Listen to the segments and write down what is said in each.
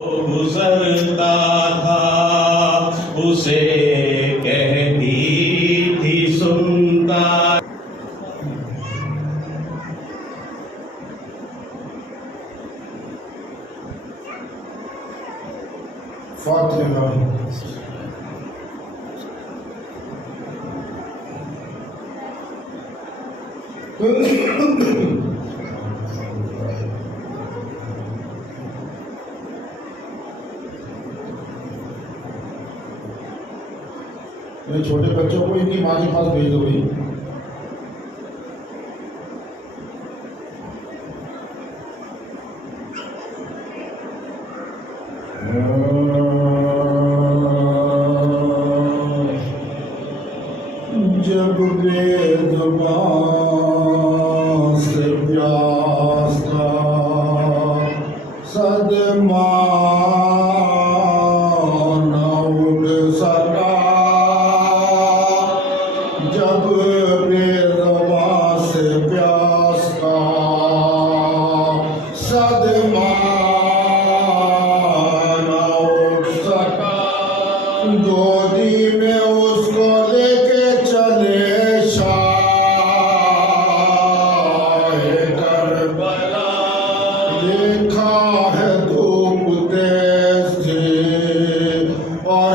گزرتا تھا اسے کہتی تھی سنتا. فاتحہ. میرے چھوٹے بچوں کو ان کی ماں کے پاس بھیج دو بھائی. جب بے زبان سے پیاس کا صدمہ نہ اٹھ سکا، جب بے زبان سے پیاس کا صدمہ نہ اٹھ سکا، گودی میں اس کو لے کے چلے شاہ کربلا. دیکھا ہے دھوپ تیز تھی اور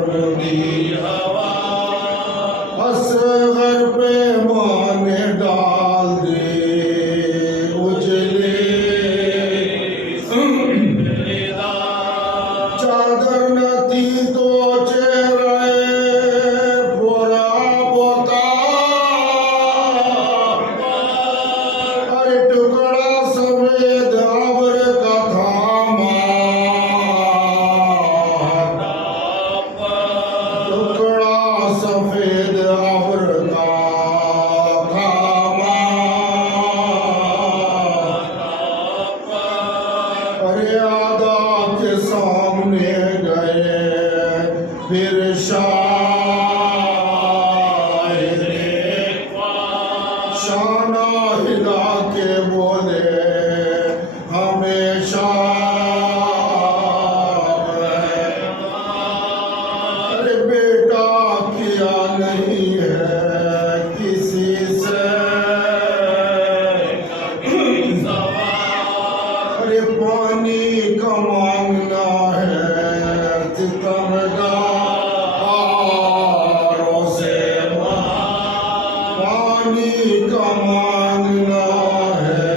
گرمی ہوا، اصغر پہ ماں نے ڈال دی اجلی چادر نہ تھی تو چہرے برا بوتا، ارے ٹکڑا سفید ابر کا تھا ٹکڑا سفید ابر کا تھا. ارے آدھا کے سامنے گئے پھر شانہ ہلا کے بولے ہمیشہ. ارے بیٹا کیا نہیں ہے کسی سے، ارے پانی کا مانگنا ہے ستمگاروں سے، پانی کا مانگنا ہے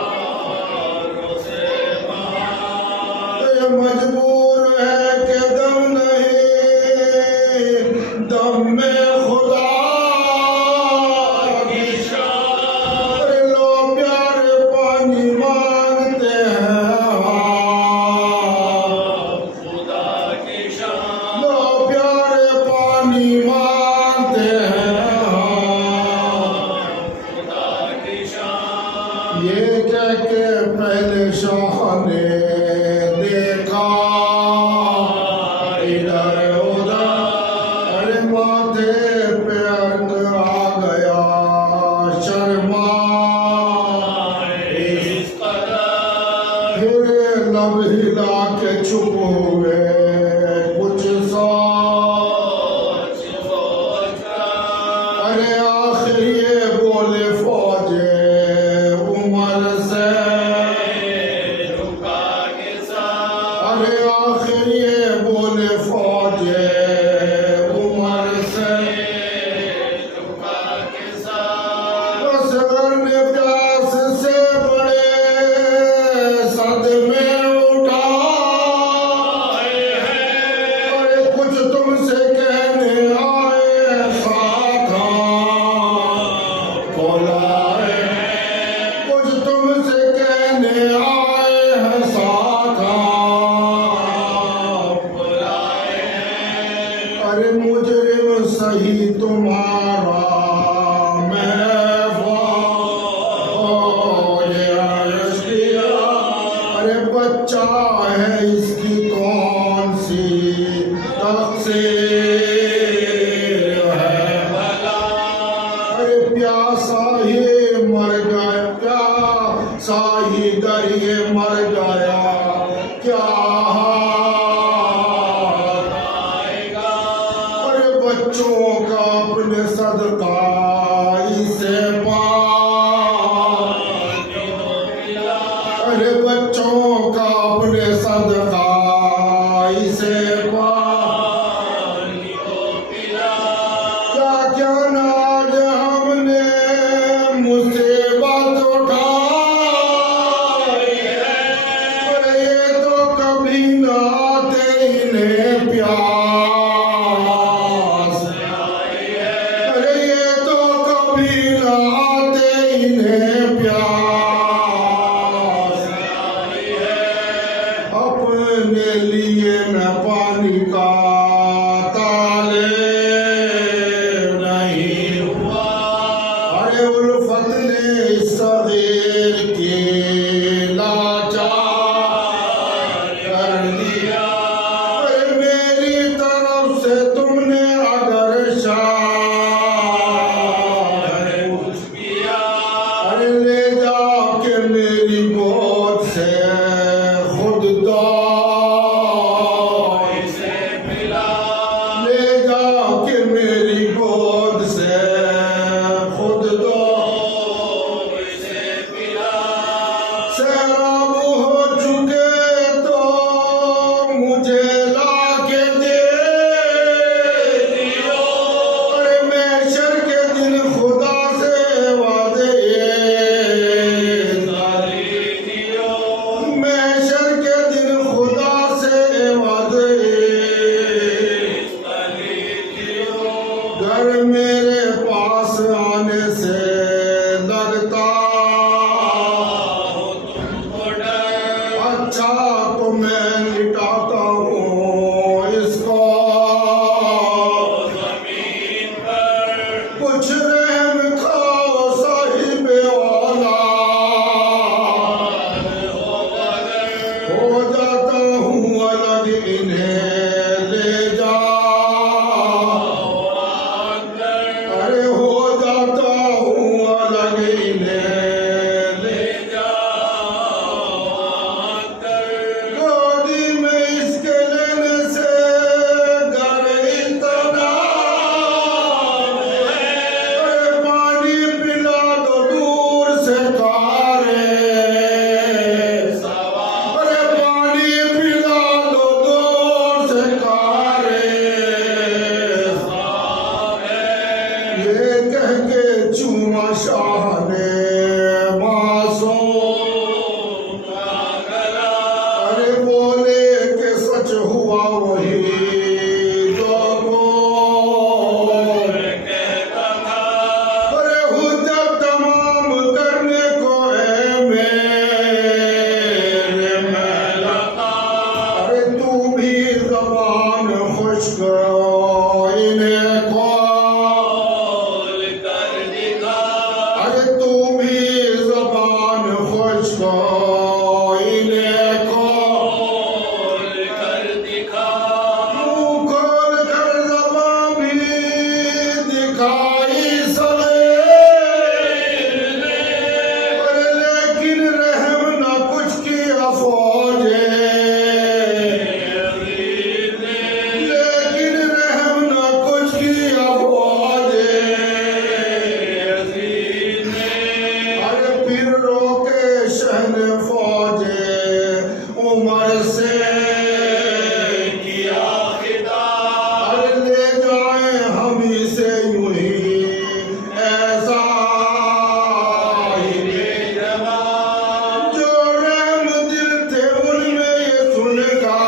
ستمگاروں سے. یہ مجبور ہے کہ دم نہیں، دم میں خدا کی شان. ارے لو پیارے پانی مانگتے ہیں خدا کی شان، لو پیارے پانی مانگتے ہیں خدا کی شان. یہ کہہ کے پہلے شاہ نے دیکھا ادھر ادھر، ارے ماتھے پہ رنگ آ گیا شرما اس قدر، پھر لب ہلا کے چپ ہوئے کچھ سوچ کر. ارے آخر یہ بولے فوج عمر سے ارے آخر یہ بولے فوج عمر سے، اصغر نے پیاس سے بڑے صدمے اٹھائے ہیں. ارے کچھ تم سے کہنے آئے ساتھ بلائے، کچھ تم سے کہنے آئے ہیں ساتھ بلائے. ارے مجرم صحیح تمہارا میں فوج عرض کیا، ارے بچہ ہے اس کی کون سی تقصیر ہے بھلا. ارے پیاسا ہی مر گیا ہی در یہ مر گیا کیا حال آئے گا ارے بچوں کا اپنے صدقہ اسے پانی ہو پلا ارے بچوں کا اپنے صدقہ اسے پانی ہو پلا کیا کیا ناج ہم نے مصیبت اٹھائی ہے ارے یہ تو کبھی نہ آتے انہیں پیاس آئی ہے ارے یہ تو کبھی نہ آتے انہیں پیاس آئی ہے اپنے لیے میں پانی کا طالب نہیں ہوا ارے الفت نے صغیر کے لاچار کر دیا ارے میری طرف سے تم نے اگر شاعر کچھ کیا ارے لے جا کے میری گود سے خود دو اسے پلا لے جا کے میری گود سے خود دو اسے پلا سیراب ہو چکے تو مجھے لا کے دے دیو ارے محشر کے دن خدا سے وعدے داری دیو محشر کے دن خدا سے وعدے داری دیو گھر میرے پاس آنے سے لگتا ہو تم کو ڈر اچھا تو میں لٹاتا ہوں اس کو زمین پر کچھ رحم کھاؤ صاحب اولاد ہو جاتا ہوں الگ انہیں لے جا ارے ہو جاتا ہوں الگ انہیں لے جا گودی میں اس کے لینے سے گھر اتنا ہے ارے پانی پلا دو دور سے کارے ارے پانی پلا دو دور سے کارے یہ کہہ کے چوما شاہ نے معصوم کا گلا ارے بولے کہ سچ ہوا وہی جو بول کہتا تھا ارے حجت تمام کرنے کو ہے میرے میلا تھا ارے تو بھی زبان خشک انہیں کھول کر دکھا ارے تو بھی زبان خشک انہیں کھول کر دکھا منہ کھول کر زبان بھی دکھائی صغیر نے ارے لیکن رحم نہ کچھ کیا فوجے لیکن رحم نہ کچھ کیا فوجے ارے پھر روکے شہن فوجے عمر سے کیا خطاب ارے لے جائیں ہم اسے یوں ہی ایسا ہی بے جواب جو رحم دل تھے ان میں یہ سن گا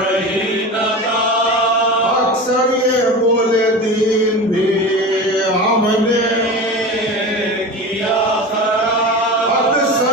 رہی نہ تھا اکثر یہ بولے دین بھی ہم نے کیا خراب اکثر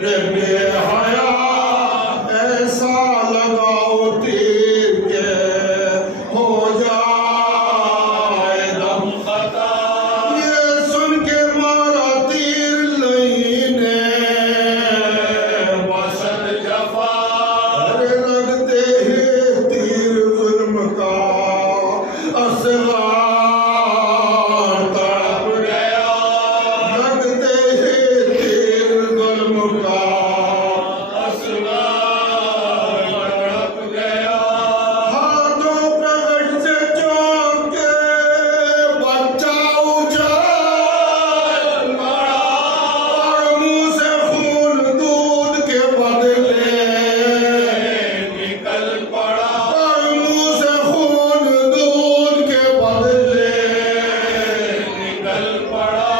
بے حیا ایسا لگاؤ تیر کے ہو جائے دم خطا یہ سن کے مارا تیر لینے وصل جفا لگتے ہی تیر ظلم کا اصغر تڑپ گیا لگتے ہی تیر ظلم کا اصغر تڑپ گیا ہاتھوں پہ گھٹ سے چونک کے بچہ اچھال پڑا اور منہ سے خون دودھ کے بدلے نکل پڑا اور منہ سے خون دودھ کے بدلے نکل پڑا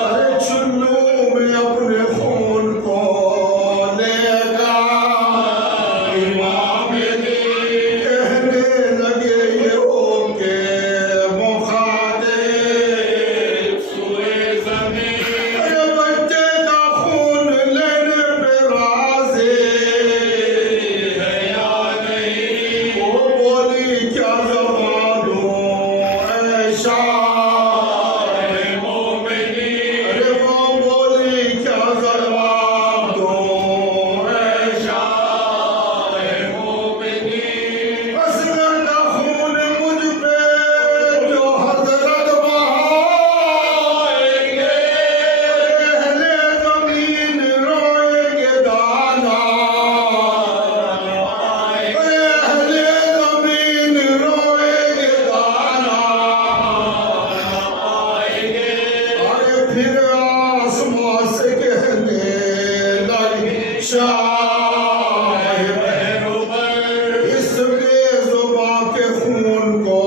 ارے چلو میں اپنے خون کو لے گا امام دین کہنے لگے یہ ہو کے مخاطب سوئے زمین ارے بچے کا خون لینے پہ راضی ہے یا نہیں وہ بولی کیا جواب دوں اے شاہ مومنین ارے وہ بولی کیا جواب دوں اے شاہ مومنین اصغر کا خون مجھ پہ جو حضرت بہائیں گے اہل زمین روئیں گے دانا اہل زمین روئیں گے دانا ارے پھر آسمان سے کہنے لگی شاہ مہروبر اس بے زباں کے خون کو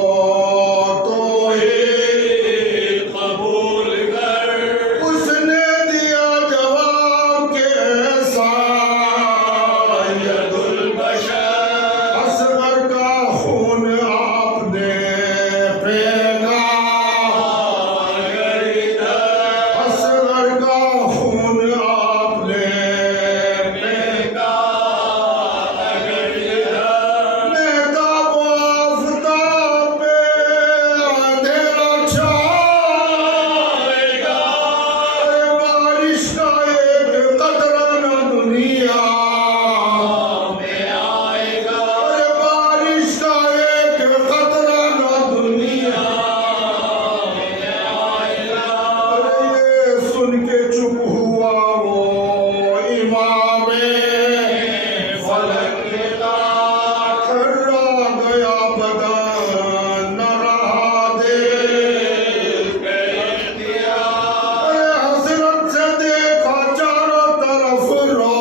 تو ہی قبول کر اس نے دیا جواب کہ ایسا ید البشر اصغر کا خون آپ نے پھینکا اگر ادھر اصغر کا خون آپ نے پھینکا اگر ادھر مہتاب و آفتاب پہ اندھیرا چھائے گا ارے بارش کا ایک قطرہ نہ دنیا میں آئے گا ارے بارش کا ایک قطرہ نہ دنیا میں آئے گا ارے یہ سن کے چپ ہوا وہ امام فلک کا کھرا گیا بدن نہ رہا دل پہ اختیار ارے حسرت سے دیکھا چاروں طرف رو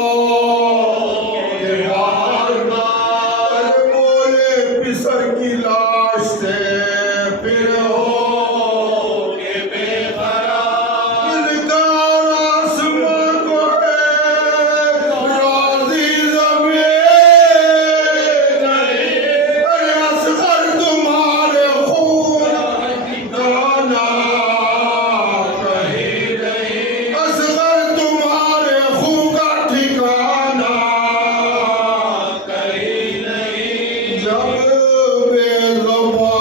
دیوار ارے بولے پسر کی لاش سے پھر ہو کے بے قرار انکار آسمان کو ہے راضی زمین ارے اصغر تمہارے خون دانا کہیں نہیں اصغر تمہارے خون کا ٹھکانا کہیں نہیں جب بے زبان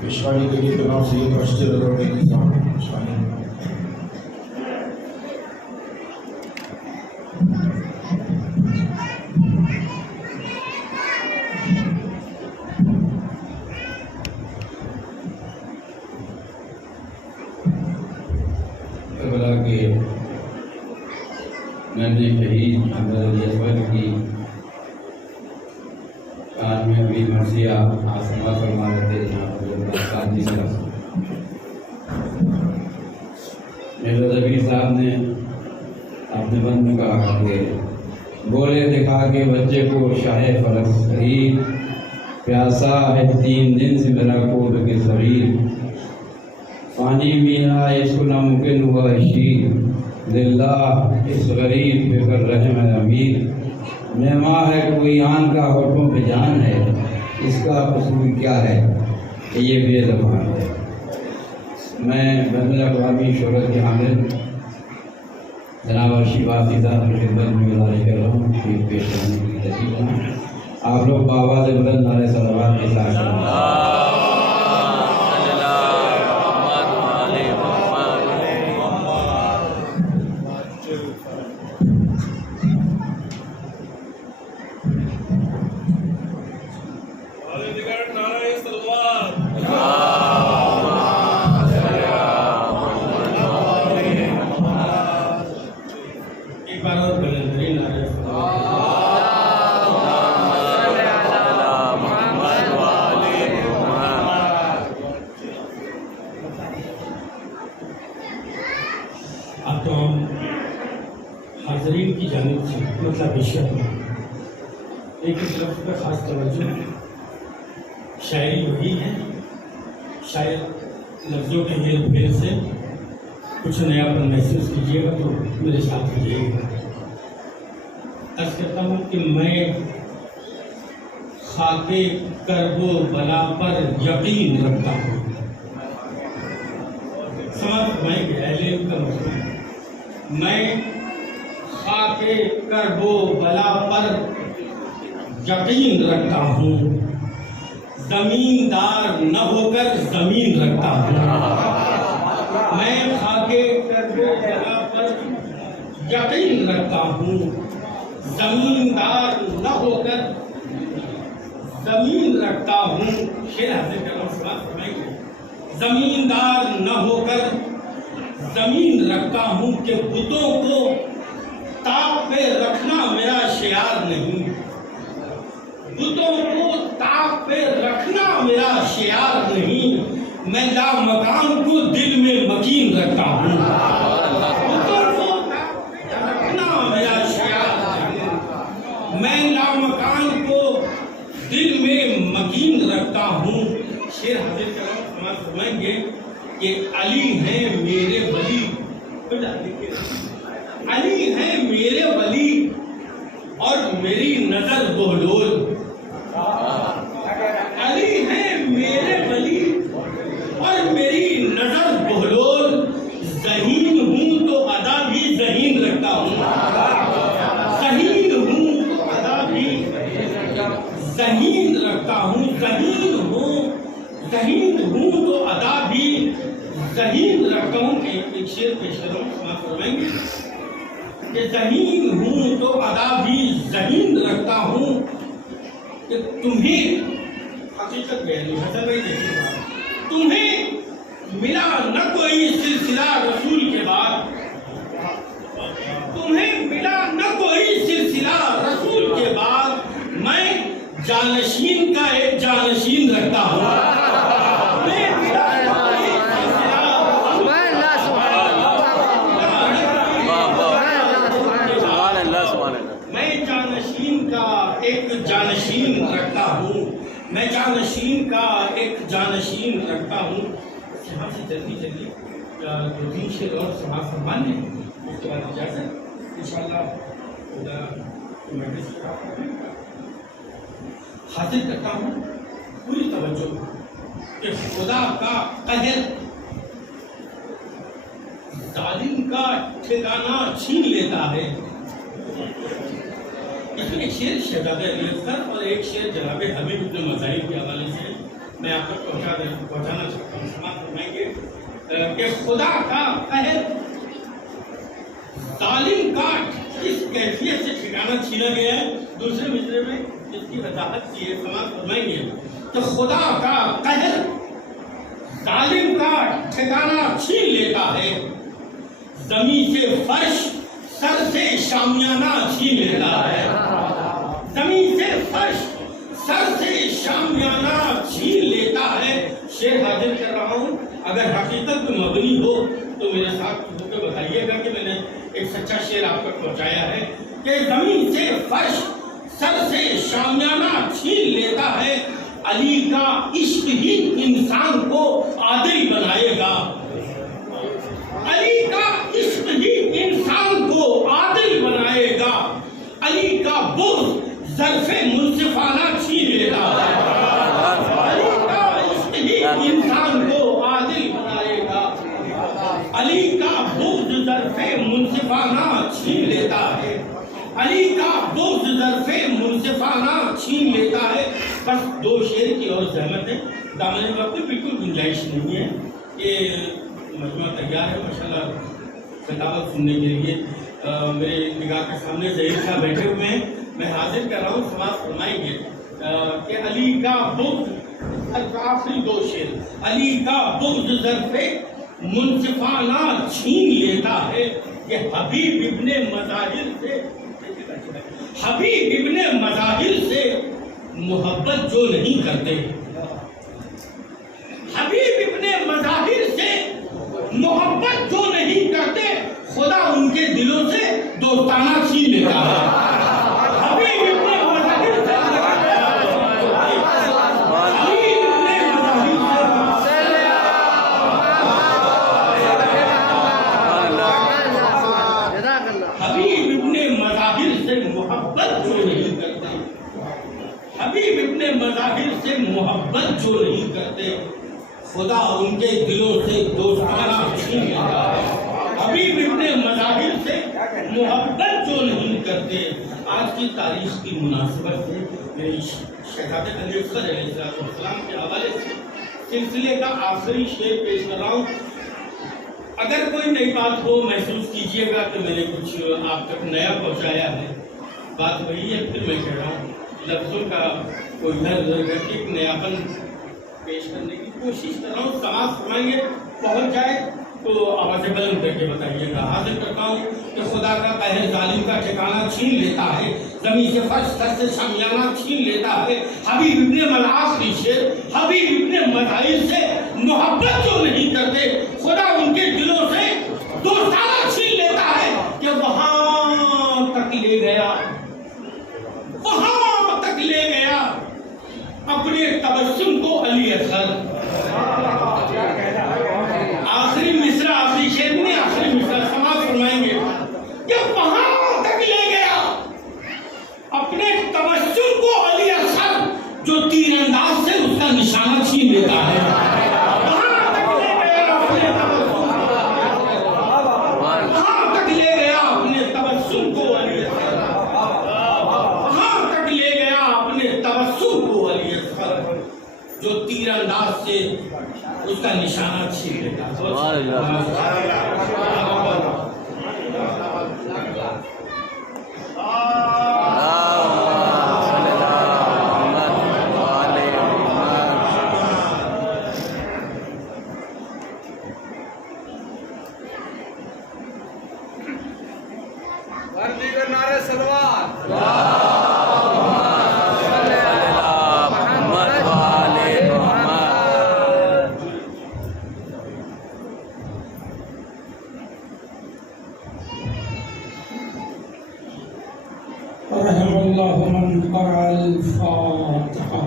پیشوانی کے لیے جناب سید اشتر رضا کے نظام شامل کربلا کے ننھے شہید حضرت علی اکبر کی شان میں بھی مرثیہ آسما فرما رہے تھے جہاں پر قادری سے میرے ضبیر صاحب نے اپنے بند میں کہا کہ بولے دکھا کے بچے کو شاہ فلک شہید پیاسا ہے 3 دن سے میرا کوب کے شریر پانی مینا اس کو ناممکن ہوا شیر للہ اس غریب پہ کر رحم ہے امیر مہماں ہے کوئی آن کا ہوٹھوں پہ جان ہے، اس کا قصور کیا ہے کہ یہ بے زبان ہے۔ میں بین الاقوامی شہرت کے حامل جناب ارشی واسی صاحب کی خدمت میں گزارش کر رہا ہوں کہ پیش کرنے کی تشریف لائیں۔ آپ لوگ بآواز بلند نعرہ صلوات کے ساتھ حاضرین کی جانب سے مطلب عشق میں ایک لفظ پر خاص توجہ، شاعری وہی ہے، شاید لفظوں کے ہیر پھیر سے کچھ نیا پر محسوس کیجیے گا تو میرے ساتھ کیجیے گا۔ عرض کرتا ہوں کہ میں خاک کرب و بلا پر یقین رکھتا ہوں۔ سمجھ میں علم کا مطلب میں خاک کرب و بلا پر یقین رکھتا ہوں، زمیندار نہ ہو کر زمین رکھتا ہوں۔ میں خاک کرب و بلا پر یقین رکھتا ہوں، زمیندار نہ ہو کر زمین رکھتا ہوں۔ شعر حاصل کر رہا ہوں، زمیندار نہ ہو کر زمین رکھتا ہوں کہ بتوں کو طاق پہ رکھنا میرا شعار نہیں، بتوں کو طاق پہ رکھنا میرا شعار نہیں، میں لامکان کو دل میں مکین رکھتا ہوں۔ بتوں کو طاق پہ رکھنا میرا شعار نہیں، میں لامکان کو دل میں مکین رکھتا ہوں۔ شعر حاضر کروں سماعت فرمائیں گے کہ علی ہیں میرے ولی، علی ہیں میرے ولی اور میری نظر بہلول، علی ہیں میرے ولی اور میری نظر بہلول، ذہین ہوں تو ادا بھی ذہین رکھتا ہوں، ذہین ہوں تو ادا بھی ذہین رکھتا ہوں، ذہین ہوں تو ادا بھی ذہین رکھتا ہوں۔ ایک شعر پیش کر رہا ہوں، سماعت فرمائیں گے کہ ذہین ہوں تو ادا بھی ذہین رکھتا ہوں کہ تمہیں حقیقت بیانی حسن بھائی دیکھیے بات، تمہیں ملا نہ کوئی سلسلہ رسول کے بعد، تمہیں ملا نہ کوئی سلسلہ رسول کے بعد، میں جانشین کا ایک جانشین رکھتا ہوں۔ جانشین رکھتا ہوں، میں جانشین کا ایک جانشین رکھتا ہوں۔ یہاں سے جلدی جلدی دو تین شعر اور سماعت فرمان لیں، اس کے بعد اجازت انشاءاللہ حاصل کرتا ہوں پوری توجہ کہ خدا کا قہر ظالم کا ٹھکانہ چھین لیتا ہے۔ اس میں ایک شعر شہزادہ علی اصغر اور ایک شعر جناب حبیب بن مظاہر کے حوالے سے میں آپ تک پہنچانا چاہتا ہوں۔ سماعت فرمائیں گے کہ خدا کا قہر ظالم کا اس کیفیت سے ٹھکانہ چھینا گیا ہے۔ دوسرے مصرعے میں اس کی وضاحت کی ہے، سماعت فرمائیں گے کہ خدا کا قہر ظالم کا ٹھکانہ چھین لیتا ہے، زمین سے فرش سر سے شامیانہ چھین لیتا ہے، زمین سے فرش سر سے شامیانہ چھین لیتا ہے۔ شعر حاضر کر رہا ہوں، اگر حقیقت میں مبنی ہو تو میرے ساتھ ہو کے بتائیے گا کہ میں نے ایک سچا شعر آپ تک پہنچایا ہے کہ زمین سے فرش سر سے شامیانہ چھین لیتا ہے، علی کا عشق ہی انسان کو عادل بنائے گا، علی کا عشق ہی انسان کو عادل بنائے گا، علی کا بغض ظرف منصفانہ چھین لیتا ہے، علی کا عشق ہی انسان کو عادل بنائے گا، علی کا بغض ظرف منصفانہ چھین لیتا ہے، علی کا بغض ظرف منصفانہ چھین لیتا ہے۔ بس 2 شعر کی اور زحمت ہے، دامن وقت میں بالکل گنجائش نہیں ہے، یہ مجموعہ تیار ہے ماشاءاللہ خطابت سننے کے لیے۔ میرے نگاہ کے سامنے ظہیر صاحب بیٹھے ہوئے ہیں، میں حاضر کر رہا ہوں، سماعت فرمائیں گے کہ علی کا بغض، آخری 2 شعر، علی کا بغض ظرف منصفانہ چھین لیتا ہے، یہ حبیب ابن مظاہر سے، حبیب ابن مظاہر سے محبت جو نہیں کرتے، حبیب ابن مظاہر سے محبت جو نہیں کرتے، خدا ان کے دلوں سے دوستانہ چھین لیتا ہے۔ حبیب ابن مظاہر سے، حبیب ابن مظاہر سے محبت جو نہیں کرتے، حبیب ابن مظاہر سے محبت جو نہیں کرتے، خدا ان کے دلوں سے دوستانہ چھین لیتا ہے۔ حبیب ابن مظاہر سے محبت جو نہیں کرتے۔ آج کی تاریخ کی مناسبت سے میری شہزادے علی اصغر علیہ السلام کے حوالے سے سلسلے کا آخری شعر پیش کر رہا ہوں۔ اگر کوئی نئی بات ہو محسوس کیجئے گا کہ میں نے کچھ آپ تک نیا پہنچایا ہے، بات وہی ہے، پھر میں کہہ رہا ہوں لفظوں کا کوئی ادھر ادھر کر کے ایک نیاپن پیش کرنے کی کوشش کر رہا ہوں، سماعت فرمائیں گے، پہنچ جائے تو آوازیں بلند کر کے بتائیے گا۔ حاضر کرتا ہوں کہ خدا کا قہر ظالم کا ٹھکانہ چھین لیتا ہے، زمین سے فرش سر سے شامیانہ چھین لیتا ہے، حبیب ابن ملعاص کی شعر، حبیب ابن مظاہر سے محبت جو نہیں کرتے، خدا ان کے دلوں سے دوستانہ چھین لیتا ہے، کہ وہاں تک لے گیا، وہاں تک لے گیا اپنے تبسم کو علی اصغر۔ آخری مصرع، آخری شعر میں آخری مصرع سماعت فرمائیں گے کہ وہاں تک لے گیا اپنے تبسم کو علی اصغر، جو تیر انداز سے اس کا نشانہ چھین لیتا ہے۔ وہاں تک لے گیا اپنے تبسم کو، وہاں تک لے گیا اپنے تبسم کو علی اصغر، وہاں تک لے گیا اپنے تبسم کو علی اصغر، جو تیر انداز سے اس کا نشانہ چھین لیتا ہے۔ نعرے سلوات، رحم اللہ من قرأ الفاتحہ۔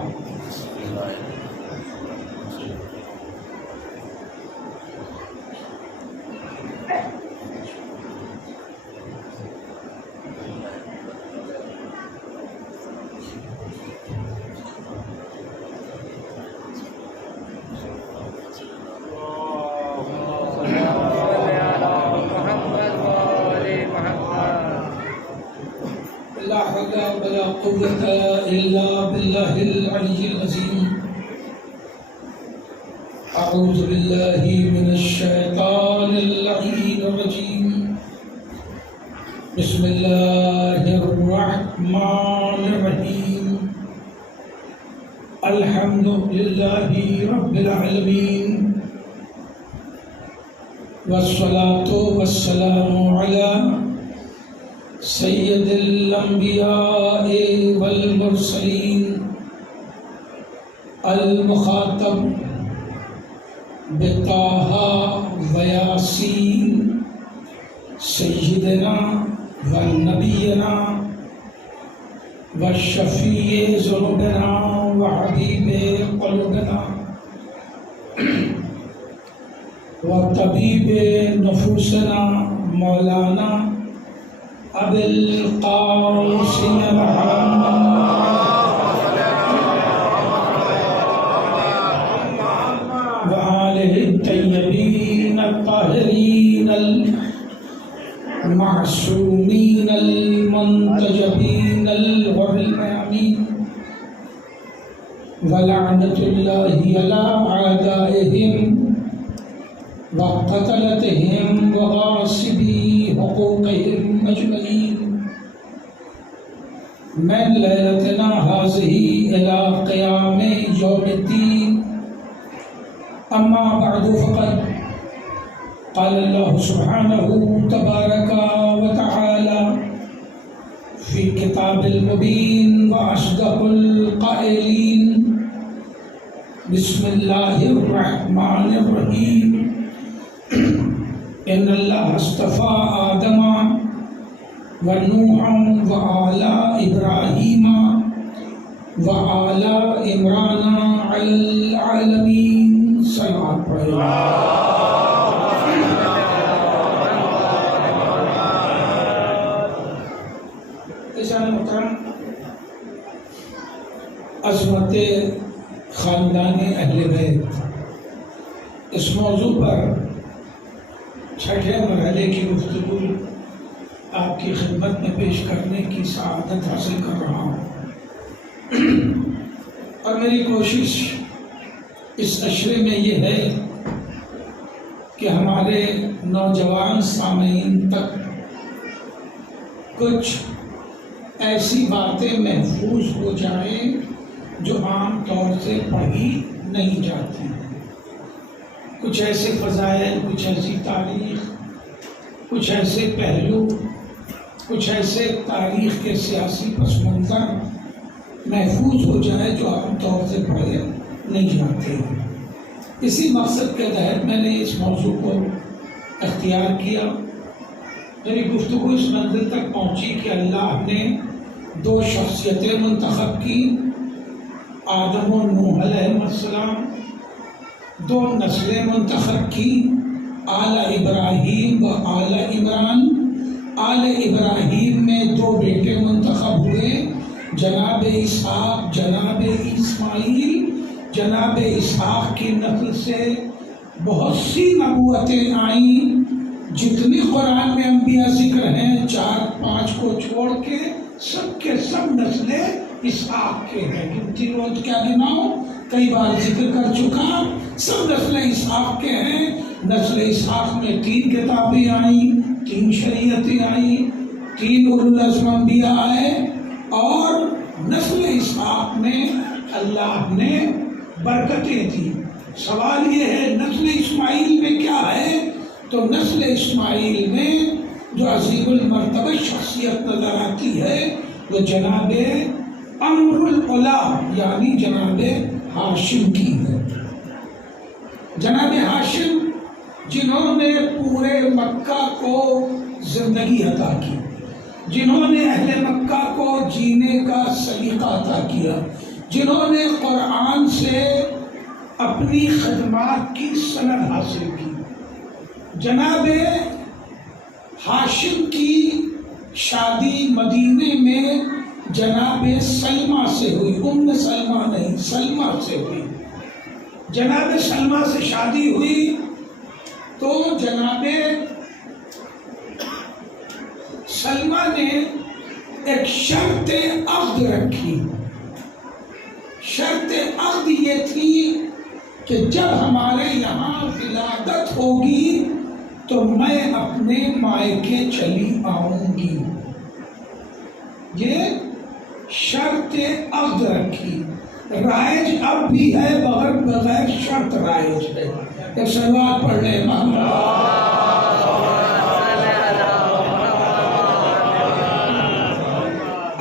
لا حول ولا قوة إلا بالله العلي العظيم۔ أعوذ بالله من الشيطان اللعين الرجيم، بسم الله الرحمن الرحيم، الحمد لله رب العالمين، والصلاة والسلام على سید الانبیاء والمرسلین، المخاطب بطہ و یاسین، سیدنا و نبینا و شفیع ذنوبنا و حبیب قلوبنا و طبیب نفوسنا مولانا أبي القاسم محمد وآله الطيبين الطاهرين المعصومين المنتجبين الغر الميامين ولعنة الله على أعدائهم وقتلتهم وغاصبي حقوقهم أجمعين من ليلتنا هذه إلى قيام يوم الدين. أما بعد فقد قال الله سبحانه تبارك وتعالى في كتاب المبين وأصدق القائلين بسم الله الرحمن الرحيم إن الله اصطفى آدم ونوحا وآل إبراهيم وآل عمران على العالمين. صلوات پڑھیں. عزیزان محترم، عظمت خاندان اہل بیت، اس موضوع پر چھٹے مرحلے کی گفتگو آپ کی خدمت میں پیش کرنے کی سعادت حاصل کر رہا ہوں، اور میری کوشش اس عشرے میں یہ ہے کہ ہمارے نوجوان سامعین تک کچھ ایسی باتیں محفوظ ہو جائیں جو عام طور سے پڑھی نہیں جاتی، کچھ ایسے فضائل، کچھ ایسی تاریخ، کچھ ایسے پہلو، کچھ ایسے تاریخ کے سیاسی پس منظر محفوظ ہو جائے جو عام طور سے پڑھے نہیں جاتے. اسی مقصد کے تحت میں نے اس موضوع کو اختیار کیا. میری گفتگو اس منزل تک پہنچی کہ اللہ نے دو شخصیتیں منتخب کی، آدم و نوح علیہ السلام، دو نسلیں منتخب کی، آل ابراہیم و آل عمران. آل ابراہیم میں دو بیٹے منتخب ہوئے، جناب اسحاق، جناب اسماعیل. جناب اسحاق کی نسل سے بہت سی نبوتیں آئیں، جتنی قرآن میں انبیاء ذکر ہیں 4-5 کو چھوڑ کے سب کے سب نسلیں اسحاق کے ہیں. گنتی روز کیا گناؤں، کئی بار ذکر کر چکا، سب نسلیں اسحاق کے ہیں. نسل اسحاق میں 3 کتابیں آئیں، 3 شریعتیں آئیں، 3 اولو العزم انبیاء آئے، اور نسل اسحاق میں اللہ نے برکتیں تھی. سوال یہ ہے نسل اسماعیل میں کیا ہے؟ تو نسل اسماعیل میں جو عظیم المرتبہ شخصیت نظر آتی ہے وہ جناب امر العلا یعنی جناب ہاشم کی ہے. جناب ہاشم جنہوں نے پورے مکہ کو زندگی عطا کی، جنہوں نے اہل مکہ کو جینے کا سلیقہ عطا کیا، جنہوں نے قرآن سے اپنی خدمات کی سند حاصل کی. جناب ہاشم کی شادی مدینے میں جناب سلمہ سے ہوئی، ام سلمہ نہیں، سلمہ سے ہوئی. جناب سلمہ سے شادی ہوئی تو جناب سلمہ نے ایک شرط عقد رکھی. شرط عقد یہ تھی کہ جب ہمارے یہاں ولادت ہوگی تو میں اپنے مائکے چلی آؤں گی. یہ شرط عقد رکھی. رائج اب بھی ہے مگر بغیر شرط رائج ہے. ایک سوال پڑھ لیں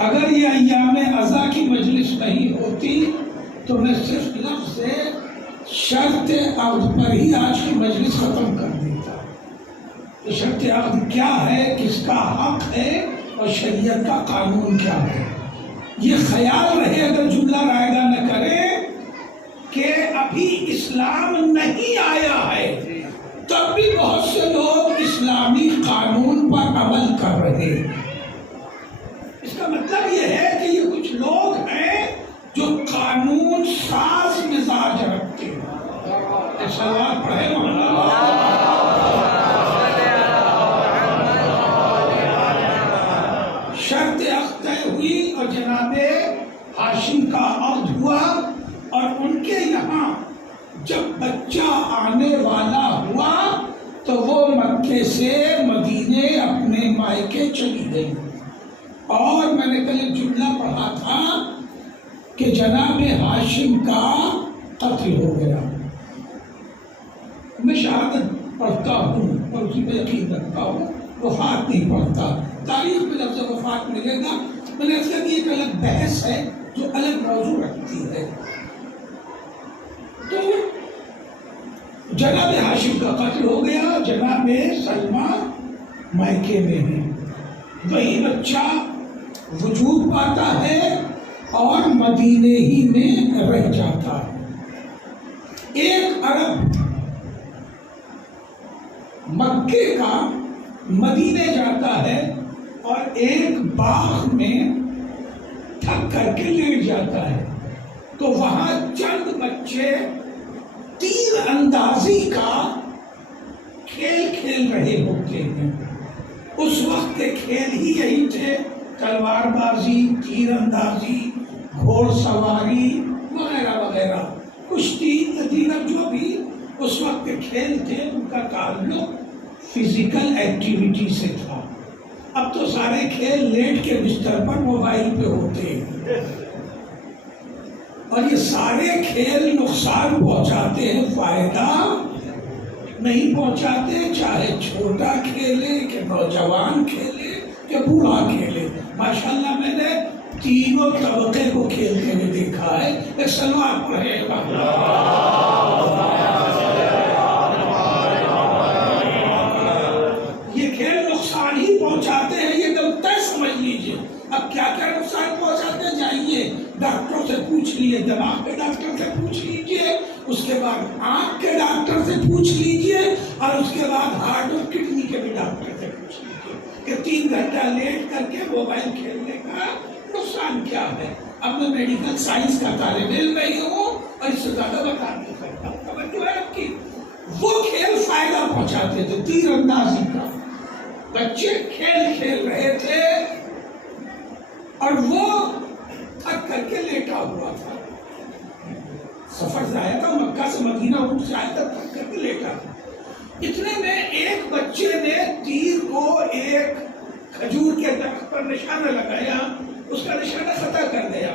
اگر یہ ایام عزا کی مجلس نہیں ہوتی تو میں صرف لفظ سے شرط عقد پر ہی آج کی مجلس ختم کر دیتا. تو شرط عقد کیا ہے، کس کا حق ہے، اور شریعت کا قانون کیا ہے. یہ خیال رہے اگر جملہ رائگاں نہ کرے کہ ابھی اسلام نہیں آیا ہے تب بھی بہت سے لوگ اسلامی قانون پر عمل کر رہے. قانون ساز مزاج رکھتے ہیں. سلوات پڑھے مولانا. شرط عقد طے ہوئی اور جناب ہاشم کا عقد ہوا اور ان کے یہاں جب بچہ آنے والا ہوا تو وہ مکے سے مدینے اپنے مائکے چلی گئی. اور میں نے کل ایک جملہ پڑھا تھا کہ جناب ہاشم کا قتل ہو گیا. میں شہادت پڑھتا ہوں اور اسی پہ یقین رکھتا ہوں، وفات نہیں پڑھتا. تاریخ میں لفظ وفات ملے گا. میں نے ایسا کہ ایک الگ بحث ہے جو الگ موضوع رکھتی ہے. تو جناب ہاشم کا قتل ہو گیا. جناب سلمہ مائکے میں ہے. وہی بچہ وجود پاتا ہے اور مدینے ہی میں رہ جاتا ہے. ایک عرب مکے کا مدینے جاتا ہے اور ایک باغ میں تھک کر کے لیٹ جاتا ہے تو وہاں چند بچے تیر اندازی کا کھیل کھیل رہے ہوتے ہیں. اس وقت کے کھیل ہی یہی تھے، تلوار بازی، تیر اندازی، گھوڑ سواری وغیرہ وغیرہ، کشتی، تیرک، جو بھی اس وقت کے کھیل تھے ان کا تعلق فزیکل ایکٹیویٹی سے تھا. اب تو سارے کھیل لیٹ کے بستر پر موبائل پہ ہوتے ہیں اور یہ سارے کھیل نقصان پہنچاتے ہیں، فائدہ نہیں پہنچاتے. چاہے چھوٹا کھیلے کہ نوجوان کھیلے کہ بوڑھا کھیلے. ماشاءاللہ میں نے تینوں طبقے کو کھیلتے ہوئے دیکھا ہے. ایک سلوات پڑھے یہ کھیل نقصان ہی پہنچاتے ہیں، یہ نقطہ سمجھ لیجئے. اب کیا کیا نقصان پہنچاتے ہیں جائیے ڈاکٹروں سے پوچھ لیجیے، دماغ کے ڈاکٹر سے پوچھ لیجیے، اس کے بعد آنکھ کے ڈاکٹر سے پوچھ لیجیے اور اس کے بعد ہارٹ اور کڈنی کے بھی ڈاکٹر سے پوچھ لیجیے کہ 3 گھنٹہ لیٹ کر کے موبائل کھیلنے کا نقصان کیا ہے. اب میں میڈیکل سائنس کا طالب علم نہیں ہوں اور اس سے زیادہ بتا نہیں سکتا. توجہ ہے آپ کی. وہ کھیل فائدہ پہنچاتے تھے، تیر اندازی کا. بچے کھیل کھیل رہے تھے اور وہ تھک کر کے لیٹا ہوا تھا. سفر سے آیا تھا مکہ سے مدینہ، اونٹ سے آیا تھا، تھک کر کے لیٹا تھا. اتنے میں ایک بچے نے تیر کو ایک کھجور کے درخت پر نشانہ لگایا، اس کا نشانہ خطا کر گیا.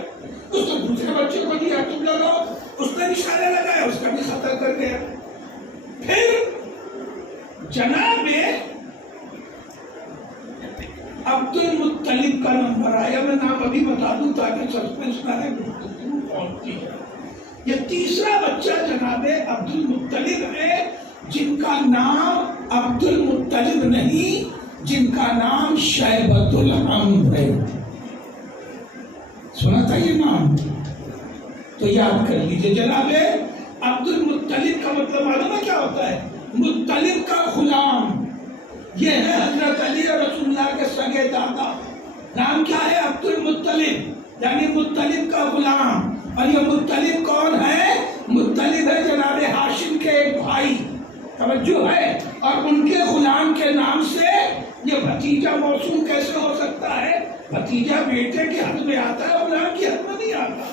اس نے دوسرے بچے کو دیا، تم لگاؤ. اس نے نشانہ لگایا، اس کا بھی خطا کر گیا. پھر جناب عبد المطلب کا نمبر آیا. میں نام ابھی بتا دوں تاکہ سسپینس نہ رہے، گفتگو پہنچتی ہے. یہ تیسرا بچہ جناب عبد المطلب ہے، جن کا نام عبد المطلب نہیں، جن کا نام شیبۃ الحمد ہے. سنا تھا یہ نام تو یاد کر لیجیے. جناب عبد المطلب کا مطلب معلوم ہے کیا ہوتا ہے؟ مطلب کا غلام. یہ ہے حضرت علی رسول اللہ کے سگے دادا. نام کیا ہے؟ عبد المطلب، یعنی مطلب کا غلام. اور یہ مطلب کون ہے؟ مطلب ہے جناب ہاشم کے ایک بھائی. توجہ ہے. اور ان کے غلام کے نام سے یہ بھتیجا موصول کیسے ہو سکتا ہے؟ بھتیجا بیٹے کی حد میں آتا ہے، غلام کی حد میں نہیں آتا.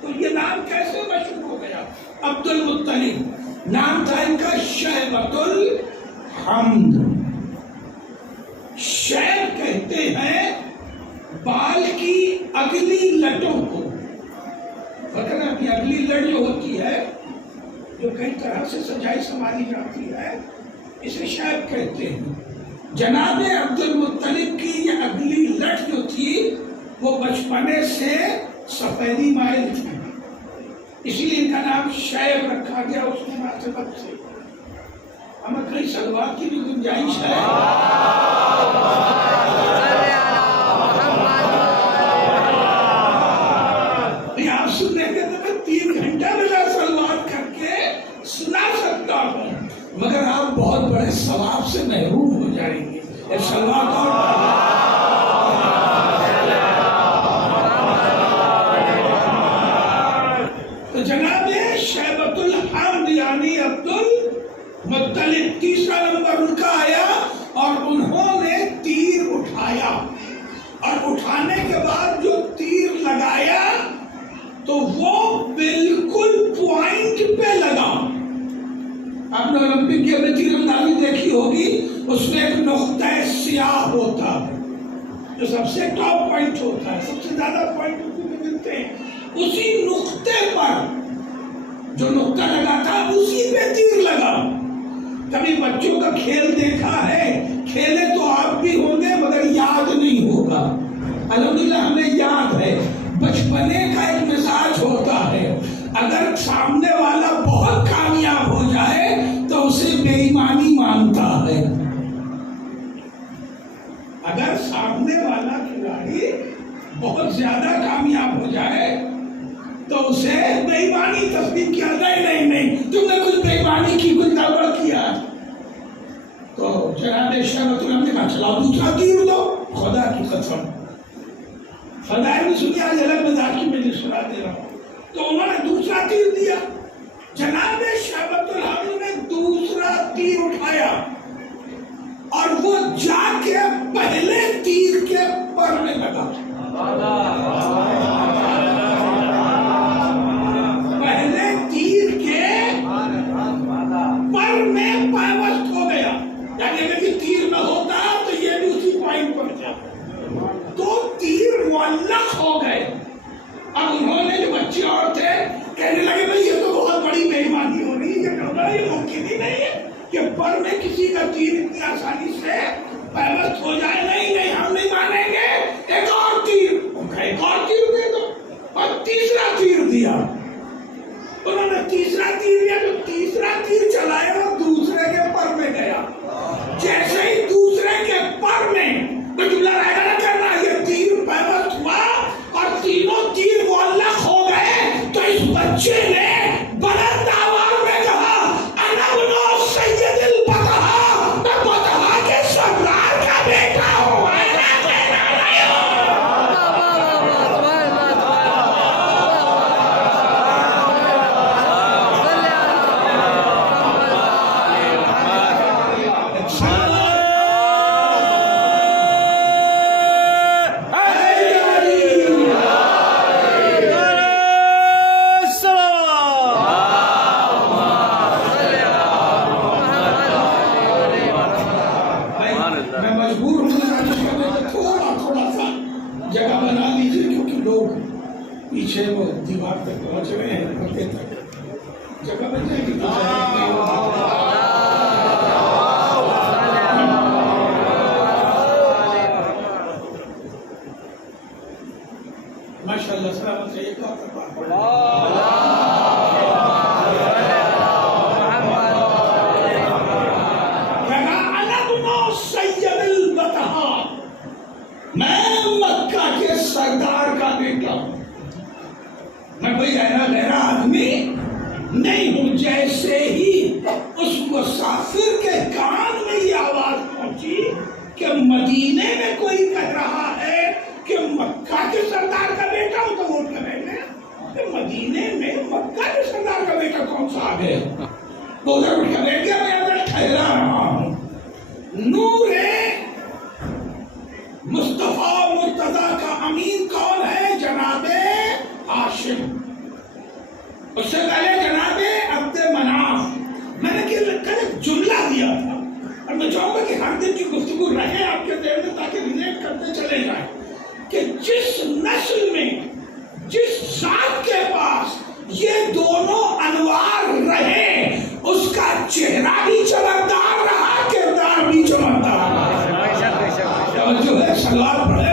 تو یہ نام کیسے مشہور ہو گیا؟ عبد المطلب. نام تھا ان کا شیبۃ الحمد. شیب کہتے ہیں بال کی اگلی لٹوں کو. اپنی اگلی لٹ جو ہوتی ہے، جو کئی طرح سے سجائی سنبھالی جاتی ہے، اسے شیب کہتے ہیں. جناب عبد المطلب کی یہ اگلی لٹ جو تھی وہ بچپنے سے سفیدی مائل تھی، اسی لیے ان کا نام شیب رکھا گیا اس مناسبت سے. ہمیں کئی سلوات کی بھی گنجائش ہے. آپ سننے کے تو میں 3 گھنٹہ بجا سلوات کر کے سنا سکتا ہوں، مگر آپ بہت بڑے ثواب سے محروم ہو جائیں گے. سلوات اور تو جناب شیبۃ الحمد یعنی عبد المطلب تیسرا نمبر ان کا آیا اور انہوں نے تیر اٹھایا اور اٹھانے کے بعد جو تیر لگایا تو وہ بالکل پوائنٹ پہ لگا. آپ نے اولمپک کی اپنی تیر اندازی دیکھی ہوگی, اس میں ایک نقطہ سیاہ ہوتا ہے جو سب سے ٹاپ پوائنٹ ہوتا ہے, سب سے زیادہ پوائنٹ اسی میں ملتے ہیں. اسی نقطے پر جو نقطہ لگا تھا اسی پہ تیر لگا. کبھی بچوں کا کھیل دیکھا ہے, کھیلے تو آپ بھی ہوں گے مگر یاد نہیں ہوگا. الحمدللہ ہمیں یاد ہے. بچپنے کا ایک مزاج ہوتا ہے, اگر سامنے والا بہت کامیاب ہو جائے تو اسے بے ایمانی مانتا ہے. اگر سامنے والا کھلاڑی بہت زیادہ کامیاب ہو جائے تو اسے بے ایمانی تسلیم کیا جائے. نہیں تم نے کچھ بے ایمانی کی, کچھ گڑبڑ کیا. تو جناب شیبۃ الحمد نے کہا چلاؤ دوسرا تیر دو. خدا کی قسم فضائل میں سنی, آج الگ مزاج کی میں نے سنا دے رہا ہوں. تو انہوں نے دوسرا تیر دیا. جناب شیبۃ الحمد نے دوسرا تیر اٹھایا اور وہ جا کے پہلے تیر کے پر میں لگا. پہلے تیر کے پر میں پیوست ہو گیا. یعنی اگر تیر نہ ہوتا تو یہ بھی اسی پوائنٹ پر جاتا. تو تیر معلق ہو گئے. اب انہوں نے جو بچے اور تھے کہنے لگے بھائی یہ تو بہت بڑی بے ایمانی ہو رہی ہے, یہ ممکن ہی نہیں ہے کہ پر میں کسی کا تیر اتنی آسانی سے پیوست ہو جائے. نہیں ہم نہیں مانیں گے, ایک اور تیر دے دو. اور تیسرا تیر دیا. انہوں نے تیسرا تیر دیا, جو تیسرا تیر چلایا وہ دوسرے کے پر میں گیا. جیسے ہی دوسرے کے پر میں جملہ رہے گا نہ کرنا, یہ تیر پیوست ہوا اور تینوں تیر معلق ہو گئے. تو اس بچے نے بلند آواز میں کہا انا ابن سید البطحاء, میں بطحاء کے سردار کا بیٹا ہوں. جگہ بنا لیجیے کیونکہ لوگ پیچھے وہ دیوار تک پہنچ رہے ہیں, پردے تک جگہ بن جائے گی. ماشاء اللہ سلامت رہیے. سردار کا بیٹا ہوں, میں کوئی غیرہ آدمی نہیں ہوں. جیسے ہی اس مسافر کے کان میں یہ آواز پہنچی کہ مدینے میں کوئی کہہ رہا ہے کہ مکہ کے سردار کا بیٹا ہوں, تو وہ کہے کہ مدینے میں مکہ کے سردار کا بیٹا کون سا آ گیا. وہ ادھر اٹھ کے بیٹھ گیا, میں ادھر ٹھہرا رہا ہوں. نور مصطفیٰ مرتضیٰ کا امین کون ہے؟ جناب ہاشم. اس سے پہلے جناب عبد مناف. میں نے ایک جملہ دیا تھا اور میں چاہوں گا کہ ہر دن کی گفتگو رہے آپ کے ذہن میں تاکہ ریلیٹ کرتے چلے جائیں کہ جس نسل میں جس ذات کے پاس یہ دونوں انوار رہے اس کا چہرہ بھی چمکدار رہا, کردار بھی چمکدار رہا. جو ہے سلوات پڑھے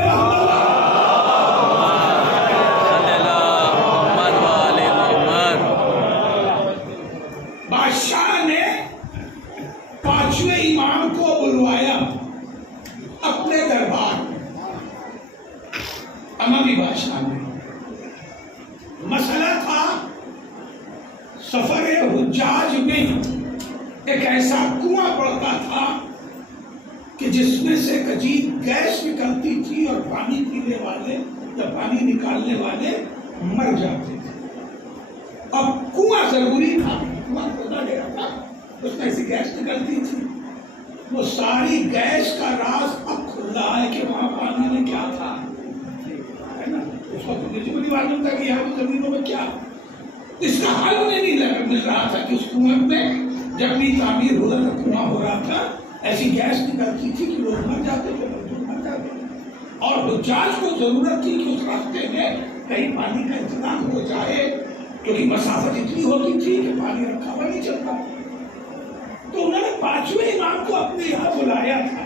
بادشاہ نے پانچویں امام کو بلوایا اپنے دربار میں. اموی بادشاہ نے مسئلہ تھا سفر حجاج میں ایک ایسا کنواں پڑتا تھا کہ جس میں سے ایک عجیب گیس نکلتی تھی اور پانی پینے والے یا پانی نکالنے والے مر جاتے تھے. اب کنواں ضروری تھا، کنواں کھودا گیا تھا، اس میں سے گیس نکلتی تھی، وہ ساری گیس کا راز اب کھل رہا ہے کہ وہاں پانی میں کیا تھا، ہے نا؟ اس وقت مجھے نہیں معلوم تھا کہ یہاں زمینوں میں کیا، اس کا حل انہیں نہیں مل رہا تھا کہ اس کنویں میں جب بھی تعمیر ہو رہا تھا، کنواں ہو رہا تھا، ایسی گیس نکلتی تھی کہ لوگ مر جاتے تھے، مزدور مر جاتے تھے، اور حجاج کو ضرورت تھی کہ اس راستے میں کہیں پانی کا انتظام ہو جائے، کیونکہ مسافت اتنی ہوتی تھی کہ پانی رکھا ہوا نہیں چلتا، تو انہوں نے 5ویں امام کو اپنے یہاں بلایا تھا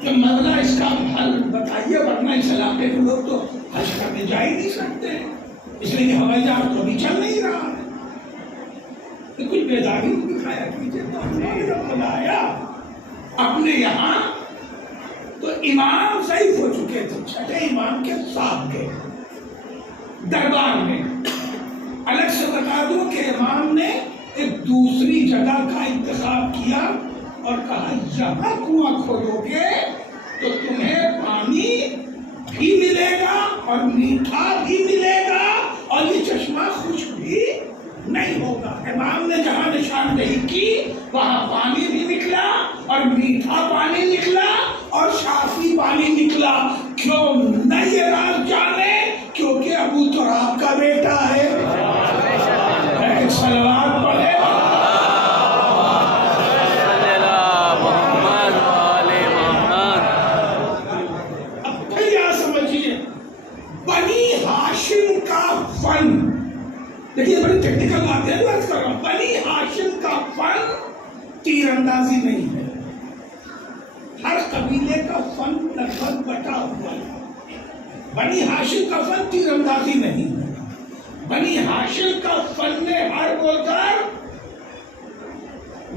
کہ مسئلہ اس کا حل بتائیے، ورنہ اس علاقے کے لوگ تو حج کرنے جا ہی نہیں سکتے، اس لیے کہ ہوائی جہاز تو ابھی چل نہیں رہا ہے، تو کچھ بیداری دکھایا کیجیے، تو ہم نے جب بلایا اپنے یہاں تو امام ضعیف ہو چکے تھے، 6 امام کے ساتھ کے دربار میں، الگ سے بتا دوں کہ امام نے ایک دوسری جگہ کا انتخاب کیا اور کہا یہاں کنواں کھودو گے تو تمہیں پانی بھی ملے گا اور میٹھا بھی ملے گا اور یہ چشمہ خشک بھی نہیں ہوگا۔ امام نے جہاں نشاندہی کی وہاں پانی بھی نکلا اور میٹھا پانی نکلا اور شافی پانی نکلا، کیوں نہ یہ راز جانے؟ کیونکہ ابو تراب کا بیٹا ہے، ایک صلوات پڑھے۔ اب پھر یہاں سمجھیے بنی ہاشم کا فن، دیکھیے بڑی ٹیکنیکل بات ہے، عرض کر رہا ہوں، بنی ہاشم کا فن تیر اندازی نہیں ہے، ہر قبیلے کا فن لگ بھگ بٹا ہوا ہے، بنی ہاشم کا فن تیر اندازی نہیں ہے، بنی ہاشم کا فن ہر گوزر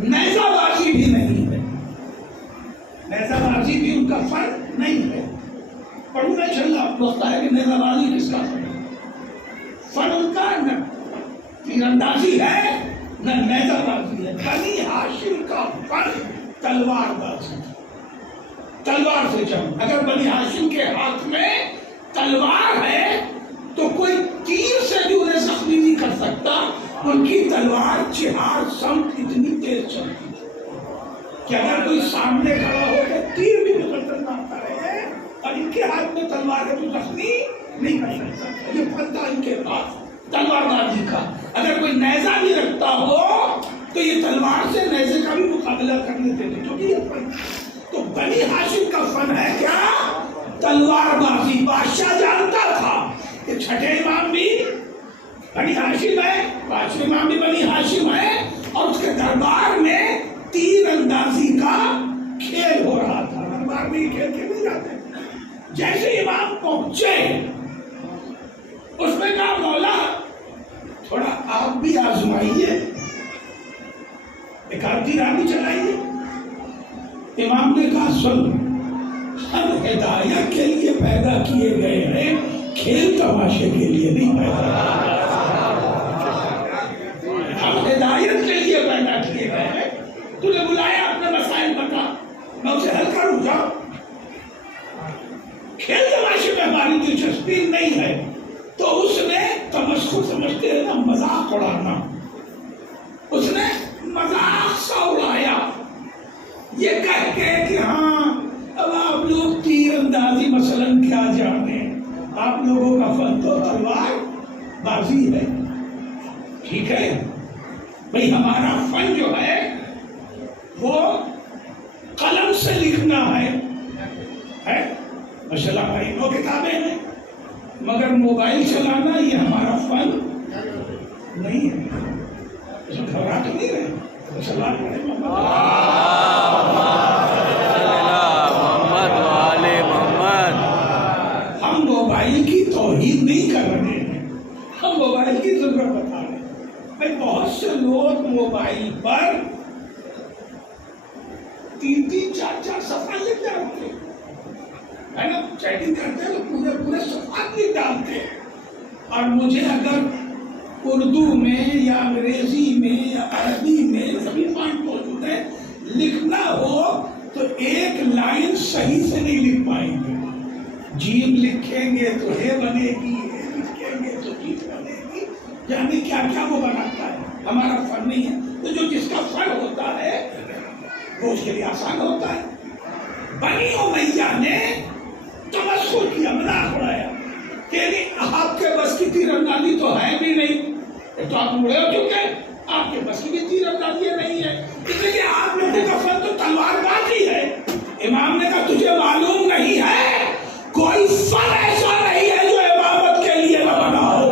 نیزہ بازی بھی نہیں ہے، نیزہ بازی بھی ان کا فن نہیں ہے، پڑھوں میں چل رہا بولتا ہے کہ نیزہ بازی کس کا فن ہے، فن ان کا نہ تیر اندازی ہے نہ نیزہ بازی ہے، بنی ہاشم کا فن تلوار بازی، تلوار سے جنگ، اگر بنی ہاشم کے ہاتھ میں تلوار ہے تو کوئی تیر سے بھی انہیں زخمی نہیں کر سکتا، ان کی تلوار 4 سمت اتنی تیز چلتی تھی کہ اگر کوئی سامنے کھڑا ہو کے تیر بھی مسلسل مارتا رہے اور ان کے ہاتھ میں تلوار ہے تو زخمی نہیں کر سکتا، یہ فن تھا ان کے پاس تلوار بازی کا، اگر کوئی نیزہ بھی رکھتا ہو تو یہ تلوار سے نیزے کا بھی مقابلہ کر لیتے تھے، کیونکہ یہ فن، تو بنی ہاشم کا فن ہے کیا؟ تلوار بازی۔ بادشاہ جانتا تھا کہ 6 امام بھی بنی ہاشم ہے، 5ویں امام بھی بنی ہاشم ہے، اور اس کے دربار میں تیر اندازی کا کھیل ہو رہا تھا، دربار میں یہ کھیل کھیلے جاتے، جیسے امام پہنچے اس میں کہا مولا تھوڑا آپ بھی آزمائیے، ایک آدھ تیر آپ بھی چلائیے۔ امام نے کہا سن، ہم ہدایت کے لیے پیدا کیے گئے ہیں، کھیل تماشے کے لیے نہیں پیدا، ہم ہدایت کے لیے پیدا کیے گئے ہیں، تجھے بلایا اپنے مسائل بتا، میں اسے حل کروں گا، کھیل تماشے میں ہماری دلچسپی نہیں ہے۔ تو اس نے تمسخر سمجھتے ہیں نا، مذاق اڑانا، اس نے مذاق سا اڑایا یہ کہہ کے کہ ہاں اب آپ لوگ تیر اندازی مثلاً کیا جانے، آپ لوگوں کا فن تو تلوار بازی ہے، ٹھیک ہے بھئی، ہمارا فن جو ہے وہ قلم سے لکھنا ہے، ماشاءاللہ ہماری 9 کتابیں ہیں، مگر موبائل چلانا یہ ہمارا فن نہیں ہے، اس میں گھبرا تو نہیں رہے، ہم موبائل کی توہین نہیں کر رہے ہیں، ہم موبائل کی ضرورت بتا رہے ہیں۔ بھائی بہت سے لوگ موبائل پر 3-3 4-4 صفحہ لکھ ڈالتے ہے نا، چیٹنگ کرتے ہیں تو پورے صفحات لکھ ڈالتے ہیں، اور مجھے اگر اردو میں یا انگریزی میں یا عربی میں سبھی پوائنٹ موجود ہیں لکھنا ہو تو ایک لائن صحیح سے نہیں لکھ پائیں گے، جیم لکھیں گے تو ہے بنے گی، ہے لکھیں گے تو جیت بنے گی، یعنی کیا کیا بنا وہ بناتا ہے، ہمارا فن نہیں ہے. تو جو جس کا فن ہوتا ہے وہ اس کے لیے آسان ہوتا ہے. بنی امیہ نے تمسخر کیا، مذاق اڑایا کہ آپ کے بس کی تیر اندازی تو ہے بھی نہیں، تو آپ مڑے ہو چکے، آپ کے بس کی بھی تیر اندازی نہیں ہے، اس لیے آپ لوگوں کا فن تو تلوار بازی ہے. امام نے کہا تجھے معلوم نہیں ہے کوئی فن ایسا نہیں ہے جو امامت کے لیے نہ بنا ہو،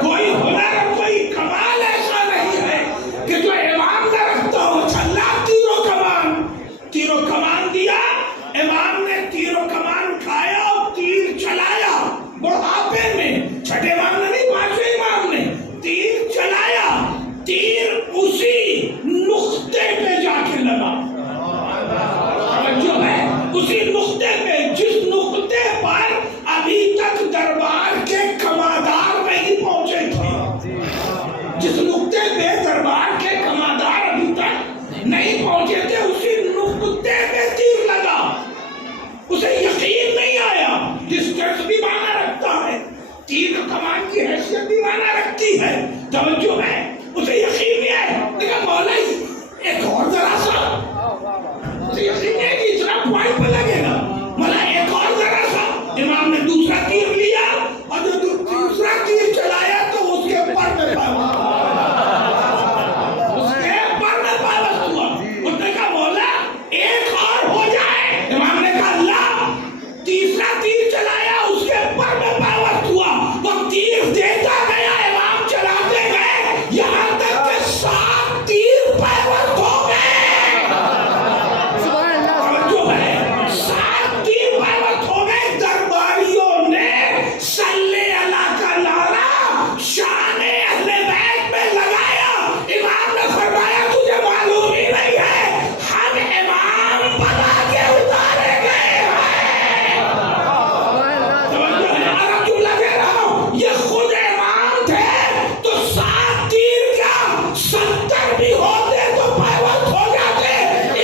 کوئی ہنر کوئی کمال ایسا نہیں ہے کہ جو امام نہ رکھتا ہو. اللہ تیر و کمان دیا، امام نے تیر و کمان اٹھایا اور تیر چلایا. بڑھاپے میں چھٹے امام نے نہیں، پانچویں امام نے تیر چلایا، تیر اسی نقطے پہ جا کے لگا. جو ہے اسی نقطے پہ، جس نقطے پر ابھی تک دربار کے کمادار نہیں پہنچے تھے، جس نقطے پہ دربار کے کمادار ابھی تک نہیں پہنچے تھے، اسی نقطے پہ تیر لگا. اسے یقین نہیں آیا. ڈسٹینس بھی معنی رکھتا ہے، تیر کمان کی حیثیت بھی معنی رکھتی ہے. توجہ ہے، اسے یقین نہیں آیا. لیکن مولا ایک اور ذرا سا، اسے یقین نہیں کہ اتنا پوائنٹ پہ لگے گا. مولا ایک اور ذرا سا. امام نے دوسرا تیر لیا اور جو دوسرا تیر چلایا تو اس کے پر میں پاوست ہوا. اس نے کہا مولا ایک اور ہو جائے. امام نے کہا اللہ. تیسرا تیر چلایا، اس کے پر میں پاوست ہوا. وہ تیر دیتا گیا، امام چلاتے گئے، یہاں تک کہ 7 تیر پاوست ہو گئے. جو ہے 7 تیر پاوست ہو گئے. درباریوں نے صلی اللہ کا نعرہ شان اہل بیت میں لگایا. امام نے فرمایا تجھے معلوم ہی نہیں ہے ہم امام بنا کے اتارے گئے ہیں. عرب جملہ دے رہا ہوں، یہ خود امام تھے تو 7 تیر کیا 70 بھی ہوتے تو پاوست ہو جاتے.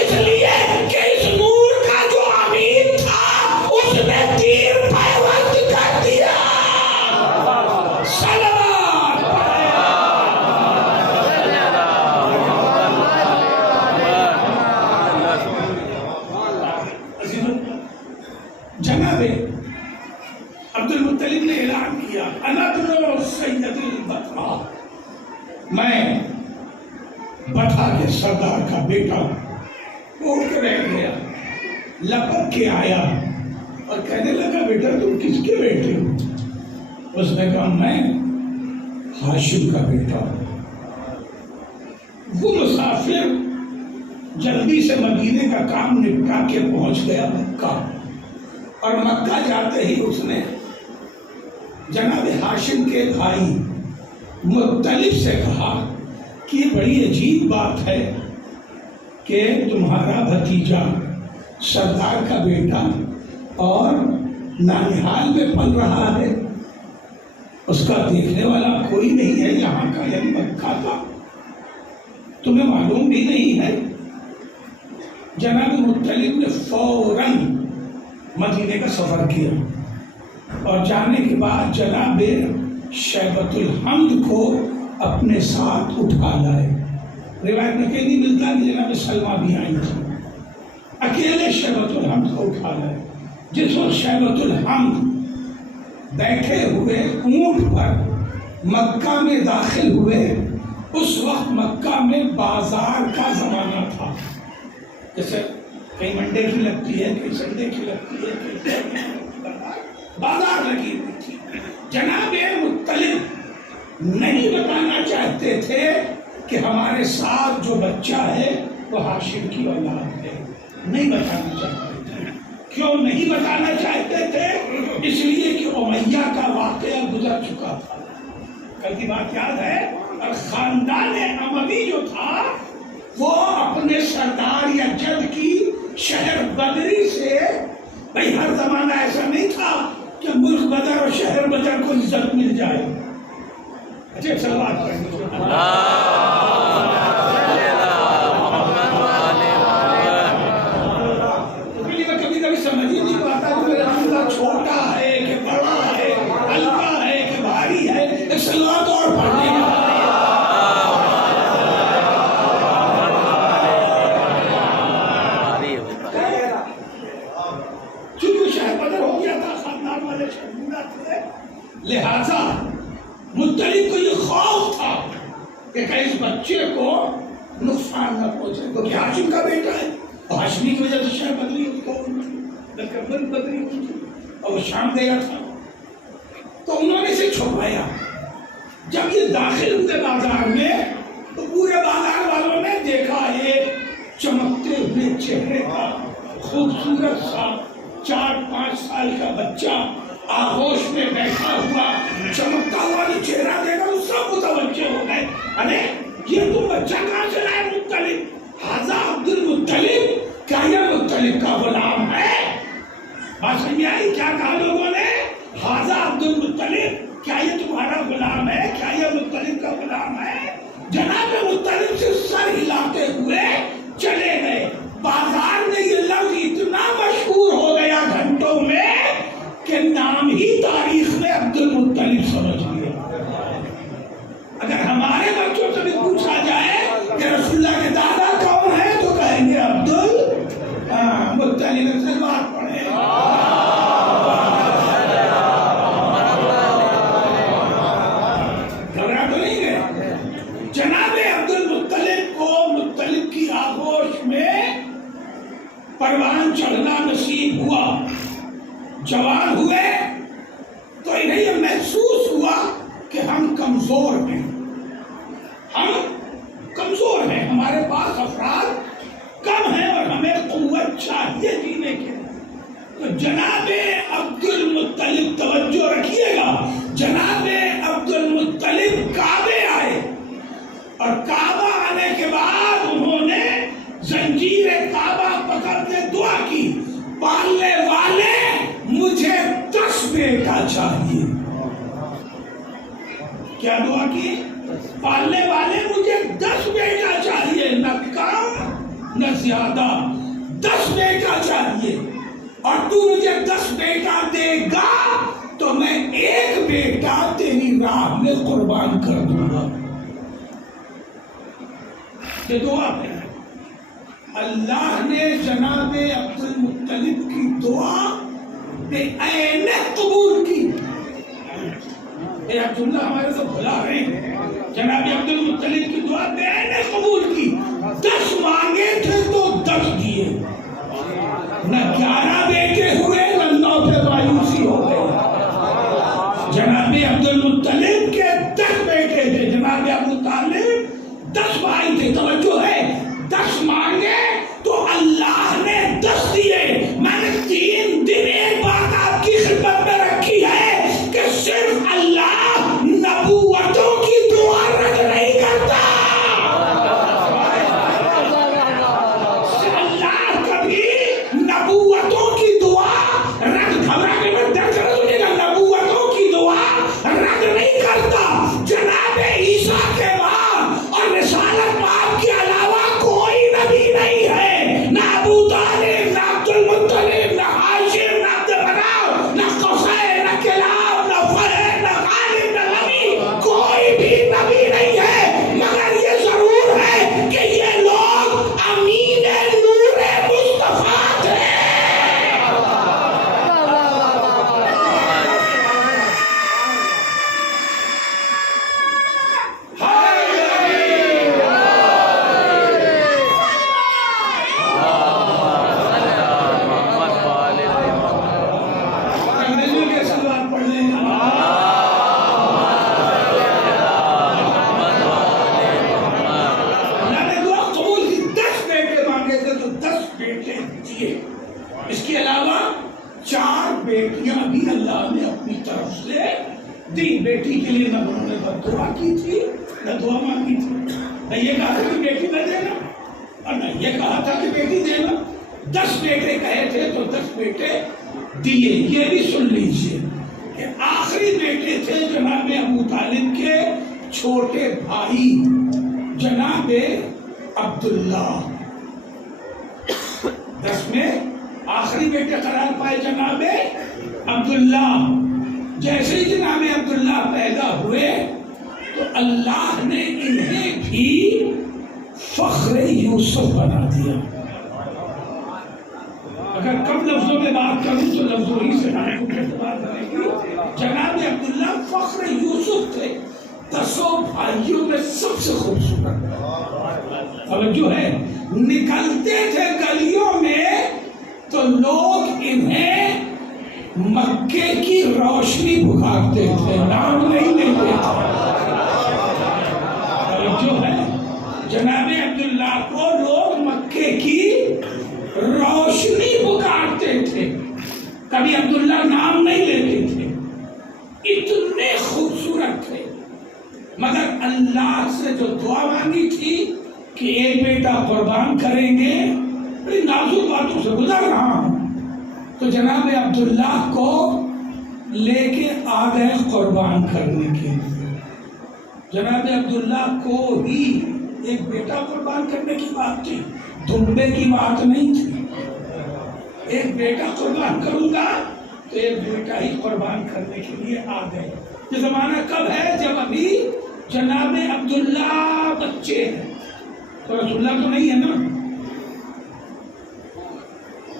اس لیے کہ اس نور کا جو امین تھا اس نے تیر پاوست کر دیا. سلام. جناب عبد المطلب نے اعلان کیا انا ابن سید البطحاء، میں بطحاء کے سردار کا بیٹا. اٹھ کے بیٹھ گیا، لپک کے آیا اور کہنے لگا بیٹا تم کس کے بیٹے ہو؟ اس نے کہا میں ہاشم کا بیٹا ہوں. وہ مسافر جلدی سے مدینے کا کام نپٹا کے پہنچ گیا مکہ، اور مکہ جاتے ہی اس نے جناب ہاشم کے بھائی مطلب سے کہا کہ یہ بڑی عجیب بات ہے کہ تمہارا بھتیجا سردار کا بیٹا اور نانیہال میں پل رہا ہے، اس کا دیکھنے والا کوئی نہیں ہے یہاں کا، یعنی مکہ کا، تمہیں معلوم بھی نہیں ہے. جناب مطلب نے فوراً مدینے کا سفر کیا اور جانے کے بعد جناب شیبۃ الحمد کو اپنے ساتھ اٹھا لائے. روایت میں کہیں نہیں ملتا کہ جناب سلمہ بھی آئی تھی. اکیلے شیبۃ الحمد کو اٹھا لائے. جس وقت شیبۃ الحمد بیٹھے ہوئے اونٹ پر مکہ میں داخل ہوئے، اس وقت مکہ میں بازار کا زمانہ تھا. جیسے کہیں منڈے کی لگتی ہے، کہیں سنڈے کی لگتی ہے، کہیں بازار لگی ہوئی تھی. جناب مطلب نہیں بتانا چاہتے تھے کہ ہمارے ساتھ جو بچہ ہے وہ ہاشم کی اولاد ہے. نہیں بتانا چاہتے تھے. کیوں نہیں بتانا چاہتے تھے؟ اس لیے کہ امیہ کا واقعہ گزر چکا تھا. کل کی بات یاد ہے. اور خاندان اموی جو تھا وہ اپنے سردار یا جد کی شہر بدری سے، بھئی ہر زمانہ ایسا نہیں تھا کہ ملک بدر اور شہر بدر کو عزت مل جائے. اچھا سلوات پڑھیں. کبھی کبھی سمجھ ہی نہیں پاتا کہ میرا چھوٹا ہے کہ بڑا ہے، ہلکا ہے کہ بھاری ہے. ایک سلوات اور اور پڑھتے ہیں چونکہ شہر بدر ہو گیا تھا، خاندان والے شرمندہ تھے، لہذا مطلب کو یہ خوف تھا کہ اس بچے کو نقصان نہ پہنچے، کیونکہ ہاشم کا بیٹا ہے اور ہاشمی کی وجہ سے شہر بدری ہوئی تھی اور وہ شام گیا تھا، تو انہوں نے اسے چھپایا۔ جب یہ داخل ہوئے بازار میں تو پورے بازار والوں نے دیکھا ایک چمکتے ہوئے چہرے کا خوبصورت سا 4-5 سال کا بچہ آغوش میں بیٹھا ہوا، چمکتا ہوا چہرہ دیکھا تو سب متوجہ ہو گئے، ارے یہ تو بچہ کہاں سے لائے؟ مطلب ھذا عبد المطلب، کیا یہ مطلب کا غلام ہے؟ بات سمجھ میں آئی کیا کہا لوگوں نے؟ ھذا عبد المطلب، کیا یہ تمہارا غلام ہے؟ کیا یہ مطلب کا غلام ہے؟ جناب مطلب سے سر ہلاتے ہوئے چلے گئے۔ بازار میں یہ لفظ اتنا مشہور ہو گیا گھنٹوں میں کہ نام ہی تاریخ میں عبد المطلب سمجھ لیا۔ اگر ہمارے بچوں سے بھی پوچھا جائے کہ رسول اللہ کے دادا کون ہے تو کہیں گے عبد المطلب سے بات پڑھے۔ گھبرا تو نہیں گئے؟ جناب عبد المطلب کو مطلب کی آغوش میں پروان چڑھنا نصیب ہوا، جوان ہوئے تو انہیں یہ محسوس ہوا کہ ہم کمزور ہیں، ہم کمزور ہیں، ہمارے پاس افراد کم ہیں اور ہمیں قوت چاہیے جینے کے۔ تو جناب عبد المطلب، توجہ رکھیے گا، جناب عبد المطلب کعبے آئے اور کعبہ آنے کے بعد انہوں نے زنجیر کعبہ پکڑ کے دعا کی، پالنے والے مجھے 10 بیٹا چاہیے۔ کیا دعا کی؟ پالنے والے مجھے 10 بیٹا چاہیے، نہ کم نہ زیادہ، 10 بیٹا چاہیے، اور تو مجھے 10 بیٹا دے گا تو میں 1 بیٹا تیری راہ میں قربان کر دوں گا۔ یہ دعا ہے۔ اللہ نے جناب عبد المطلب کی دعا بے عین قبول کی۔ آپ جملہ ہمارے سے بھلا رہے ہیں، جناب عبد المطلب کی دعا بے عین قبول کی۔ 10 مانگے تھے تو 10 دیے، نہ 11 بیٹے ہوئے نہ 9 پہ مایوسی ہو گئے۔ جناب عبد المطلب کے 10 بیٹے تھے، جناب ابو طالب 10 بھائی تھے۔ توجہ ہے، 10 مانگے تو اللہ نے 10 دیے۔ میں نے 3 دن ایک بات آپ کی خدمت میں رکھی ہے کہ صرف اللہ نبوتوں کی دعا رد نہیں کرتا، اللہ کبھی نبوتوں کی دعا رد، گھبرا کے میں درد سنیے گا، نبوتوں کی دعا رد نہیں کرتا۔ جناب عیسیٰ کے بعد اور رسالت پاک کے علاوہ کوئی نبی نہیں ہے، نہ ابو طالب، نہ عبد المطلب، نہ ہاشم، نہ عبد مناف، نہ قصی، نہ کلاب، نہ فہد، نہ غالب، نہ نبی، کوئی بھی نبی نہیں ہے، مگر یہ ضرور ہے کہ یہ لوگ امین نور مصطفیٰ تھے۔ اس کے علاوہ 4 بیٹیاں بھی اللہ نے اپنی طرف سے دی۔ بیٹی کے لیے نہ انہوں نے دعا کی تھی نہ دعا مانگی تھی، نہ یہ کہا تھا کہ بیٹی میں دینا اور نہ یہ کہا تھا کہ بیٹی دینا۔ 10 بیٹے کہے تھے تو 10 بیٹے دیے۔ یہ بھی سن لیجئے کہ آخری بیٹے تھے جناب ابو طالب کے چھوٹے بھائی جناب عبداللہ۔ 10 میں آخری بیٹے قرار پائے جناب عبداللہ۔ جیسے ہی جناب عبداللہ پیدا ہوئے تو اللہ نے انہیں بھی فخر یوسف بنا دیا. اگر کم لفظوں میں بات کروں تو لفظوں ہی سے بات کریں گی. جناب عبداللہ فخر یوسف تھے، 10 بھائیوں میں سب سے خوبصورت. توجہ ہے، نکلتے تھے گلیوں میں تو لوگ انہیں مکے کی روشنی پکارتے تھے، نام نہیں لیتے تھے. توجہ ہے، جناب عبداللہ کو لوگ مکے کی روشنی پکارتے تھے، کبھی عبداللہ نام نہیں لیتے تھے. اتنے خوبصورت تھے، مگر اللہ سے جو دعا مانگی تھی کہ ایک بیٹا قربان کریں گے، بڑی نازک باتوں سے گزر رہا ہوں، تو جناب عبداللہ کو لے کے آ گئے قربان کرنے کے لیے. جناب عبداللہ کو ہی ایک بیٹا قربان کرنے کی بات تھی، دمبے کی بات نہیں تھی. ایک بیٹا قربان کروں گا تو ایک بیٹا ہی قربان کرنے کے لیے آ گئے. یہ زمانہ کب ہے؟ جب ابھی جناب عبداللہ بچے ہیں. تو رسول اللہ تو نہیں ہے نا.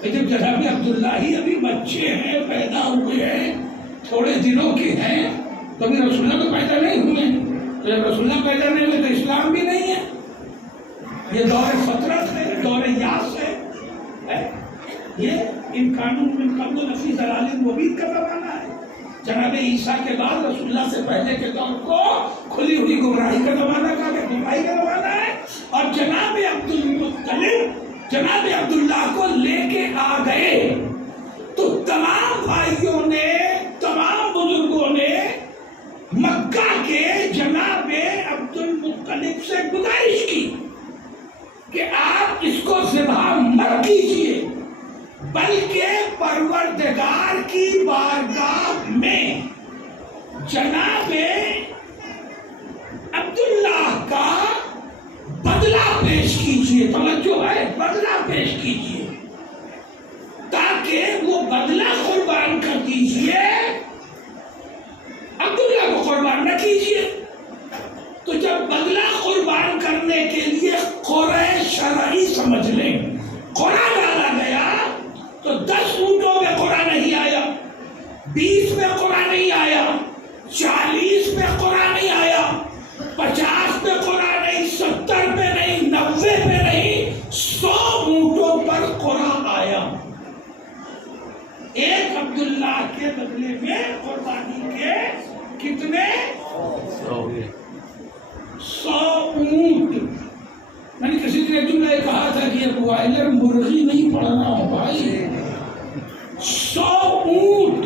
جب جناب عبداللہ ہی ابھی بچے ہیں، پیدا ہوئے ہیں، تھوڑے دنوں کے ہیں، تو ابھی رسول اللہ تو پیدا نہیں ہوئے. تو جب رسول اللہ پیدا نہیں ہوئے تو اسلام بھی نہیں ہے. یہ دور فطرت ہے، دور یاس ہے. یہ ان قانون میں قبل نفی ضلال مبین کا زمانہ ہے. جناب عیسیٰ کے بعد رسول اللہ سے پہلے کے دور کو کھلی ہوئی گمراہی کا زمانہ کہا کہ گمراہی کا زمانہ ہے. اور جناب عبدالمطلب جناب عبداللہ کو لے کے آ گئے تو تمام بھائیوں نے، تمام بزرگوں نے مکہ کے جناب عبدالمطلب سے گزارش کی کہ آپ اس کو ذبح مت کیجیے، بلکہ پروردگار کی بارگاہ میں جناب عبداللہ کا بدلہ پیش کیجیے. توجہ ہے، بدلہ پیش کیجیے تاکہ وہ بدلہ قربان کر دیجیے، عبداللہ کو قربان نہ کیجیے. تو جب بدلہ قربان کرنے کے لیے قرعہ شرعی سمجھ لیں، قرعہ ڈالا گیا تو 10 اونٹوں میں قرعہ نہیں آیا، 20 میں قرعہ نہیں آیا، 40 میں قرعہ نہیں آیا، 50 میں قرعہ نہیں، 70 میں نہیں، 90 میں نہیں، 100 اونٹوں پر قرعہ آیا. ایک عبداللہ کے بدلے میں قربانی کے کتنے؟ 100 اونٹ. میں نے کسی نے جملہ کہا تھا کہ یہ بوائلر مرغی نہیں پڑھنا ہو بھائی. 100 اونٹ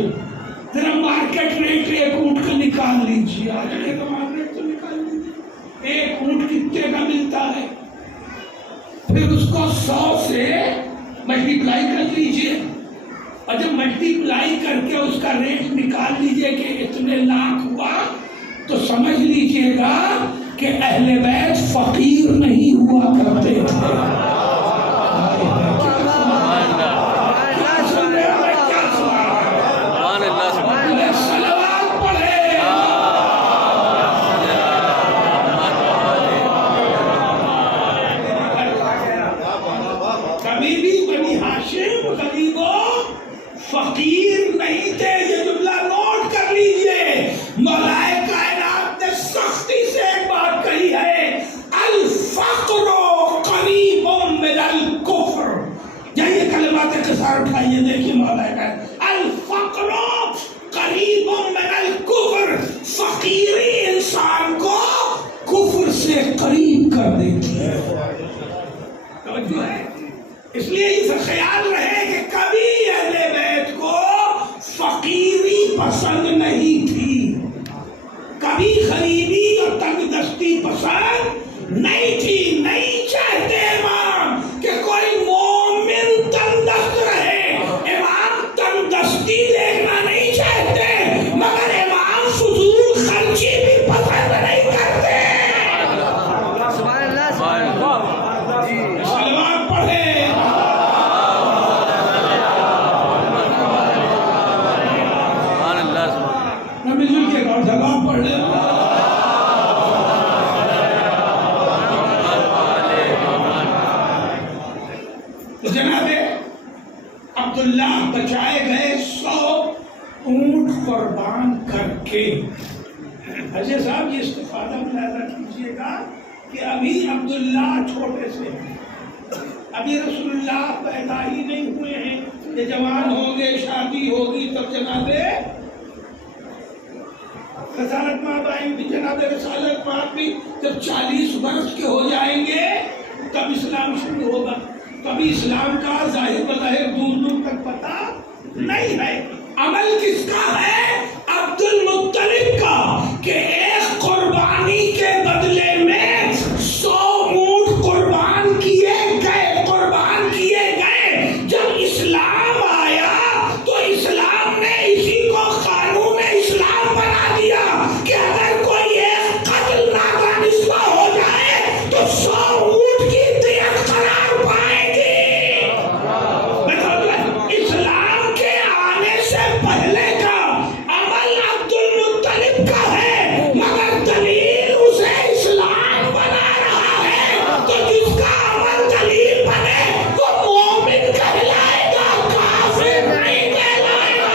ذرا مارکیٹ ریٹ ایک اونٹ کا نکال لیجیے، آج کے زمانے ریٹ تو نکال لیجیے، ایک اونٹ کتنے کا ملتا ہے. پھر اس کو 100 سے ملٹیپلائی کر لیجیے، اور جب ملٹیپلائی کر کے اس کا ریٹ نکال لیجیے کہ اتنے لاکھ ہوا، تو سمجھ لیجیے گا کہ اہل بیت فقیر نہیں ہوا کرتے تھے. کبھی بھی بنی ہاشم غریبوں فقیر نہیں تھے. یہ جملہ نوٹ کر لیجئے. مولا کائنات نے سختی سے ایک بات کہی ہے، الفقر قریب من الکفر. یہ کلمات قصار اٹھائیے، دیکھیے مولا کائنات، الفقر قریب من الکفر. فقیری انسان کو کفر سے قریب کر دیتی ہے. توجہ ہے، اس لیے اس خیال رہے کہ کبھی اہل بیت کو فقیری پسند نہیں تھی، کبھی غریبی اور تنگ دستی پسند نہیں تھی. نہیں چاہتے امام کہ کوئی مومن تنگ دست رہے، امام تنگ دستی دیکھنا نہیں چاہتے، مگر امام فضول خرچی بھی پسند نہیں کرتے. سلوات پڑھے. میں مل جل کے کہا سلوات پڑھ لے. سمجھیے گا کہ ابھی عبداللہ چھوٹے سے ہیں، ابھی رسول اللہ پیدا ہی نہیں ہوئے ہیں، یہ جوان ہوں گے، شادی ہوگی تب جناب رسالت مآب آئیں گی، جناب رسالت مآب بھی جب 40 برس کے ہو جائیں گے تب اسلام شروع ہوگا. کبھی اسلام کا ظاہر بظاہر دور دور تک پتہ نہیں ہے. عمل کس کا ہے؟ عبد المطلب کا، کہ ایک قربانی کے بدلے میں 100 اونٹ قربان کیے گئے. جب اسلام آیا تو اسلام نے اسی کو قانون اسلام بنا دیا کہ اگر کوئی ایک قتل نادانستہ ہو جائے تو 100 اونٹ کی دیت قرار پائے گی. اسلام کے آنے سے پہلے کا عمل عبد المطلب کا ہے، مگر دلیل اسے اسلام بنا رہا ہے. تو جس کا عمل دلیل بنے وہ مومن کہلائے گا، کافر نہیں کہلائے گا.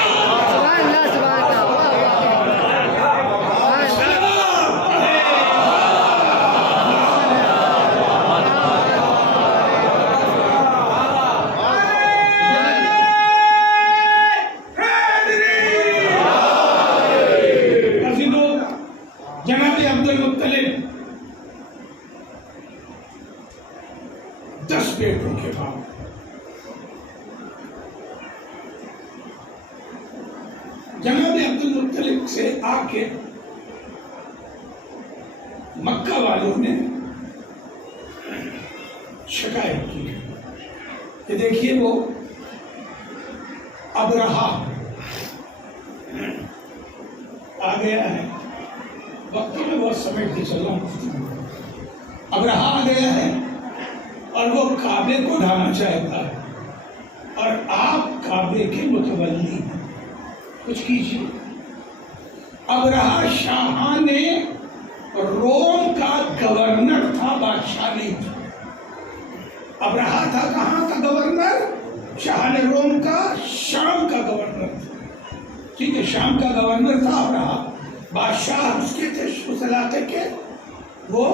جناب عبد المطلب 10 بیٹوں کے بعد جناب عبد المطلب سے آ کے مکہ والوں نے شکایت کی کہ دیکھیے وہ ابرہا آ گیا ہے. وقت میں بہت سمیٹ کے چل رہا ہوں. ابرہا آ گیا ہے اور وہ کعبے کو ڈھانا چاہتا ہے اور آپ کعبے کے متولی ہیں، کچھ کیجیے. ابرہا شاہان روم کا گورنر تھا، بادشاہ نہیں تھا. ابرہا تھا کہاں کا گورنر؟ شاہان روم کا شام کا گورنر تھا. ٹھیک ہے، شام کا گورنر تھا ابرہا. بادشاہ اس کے تھے اس علاقے کے، وہ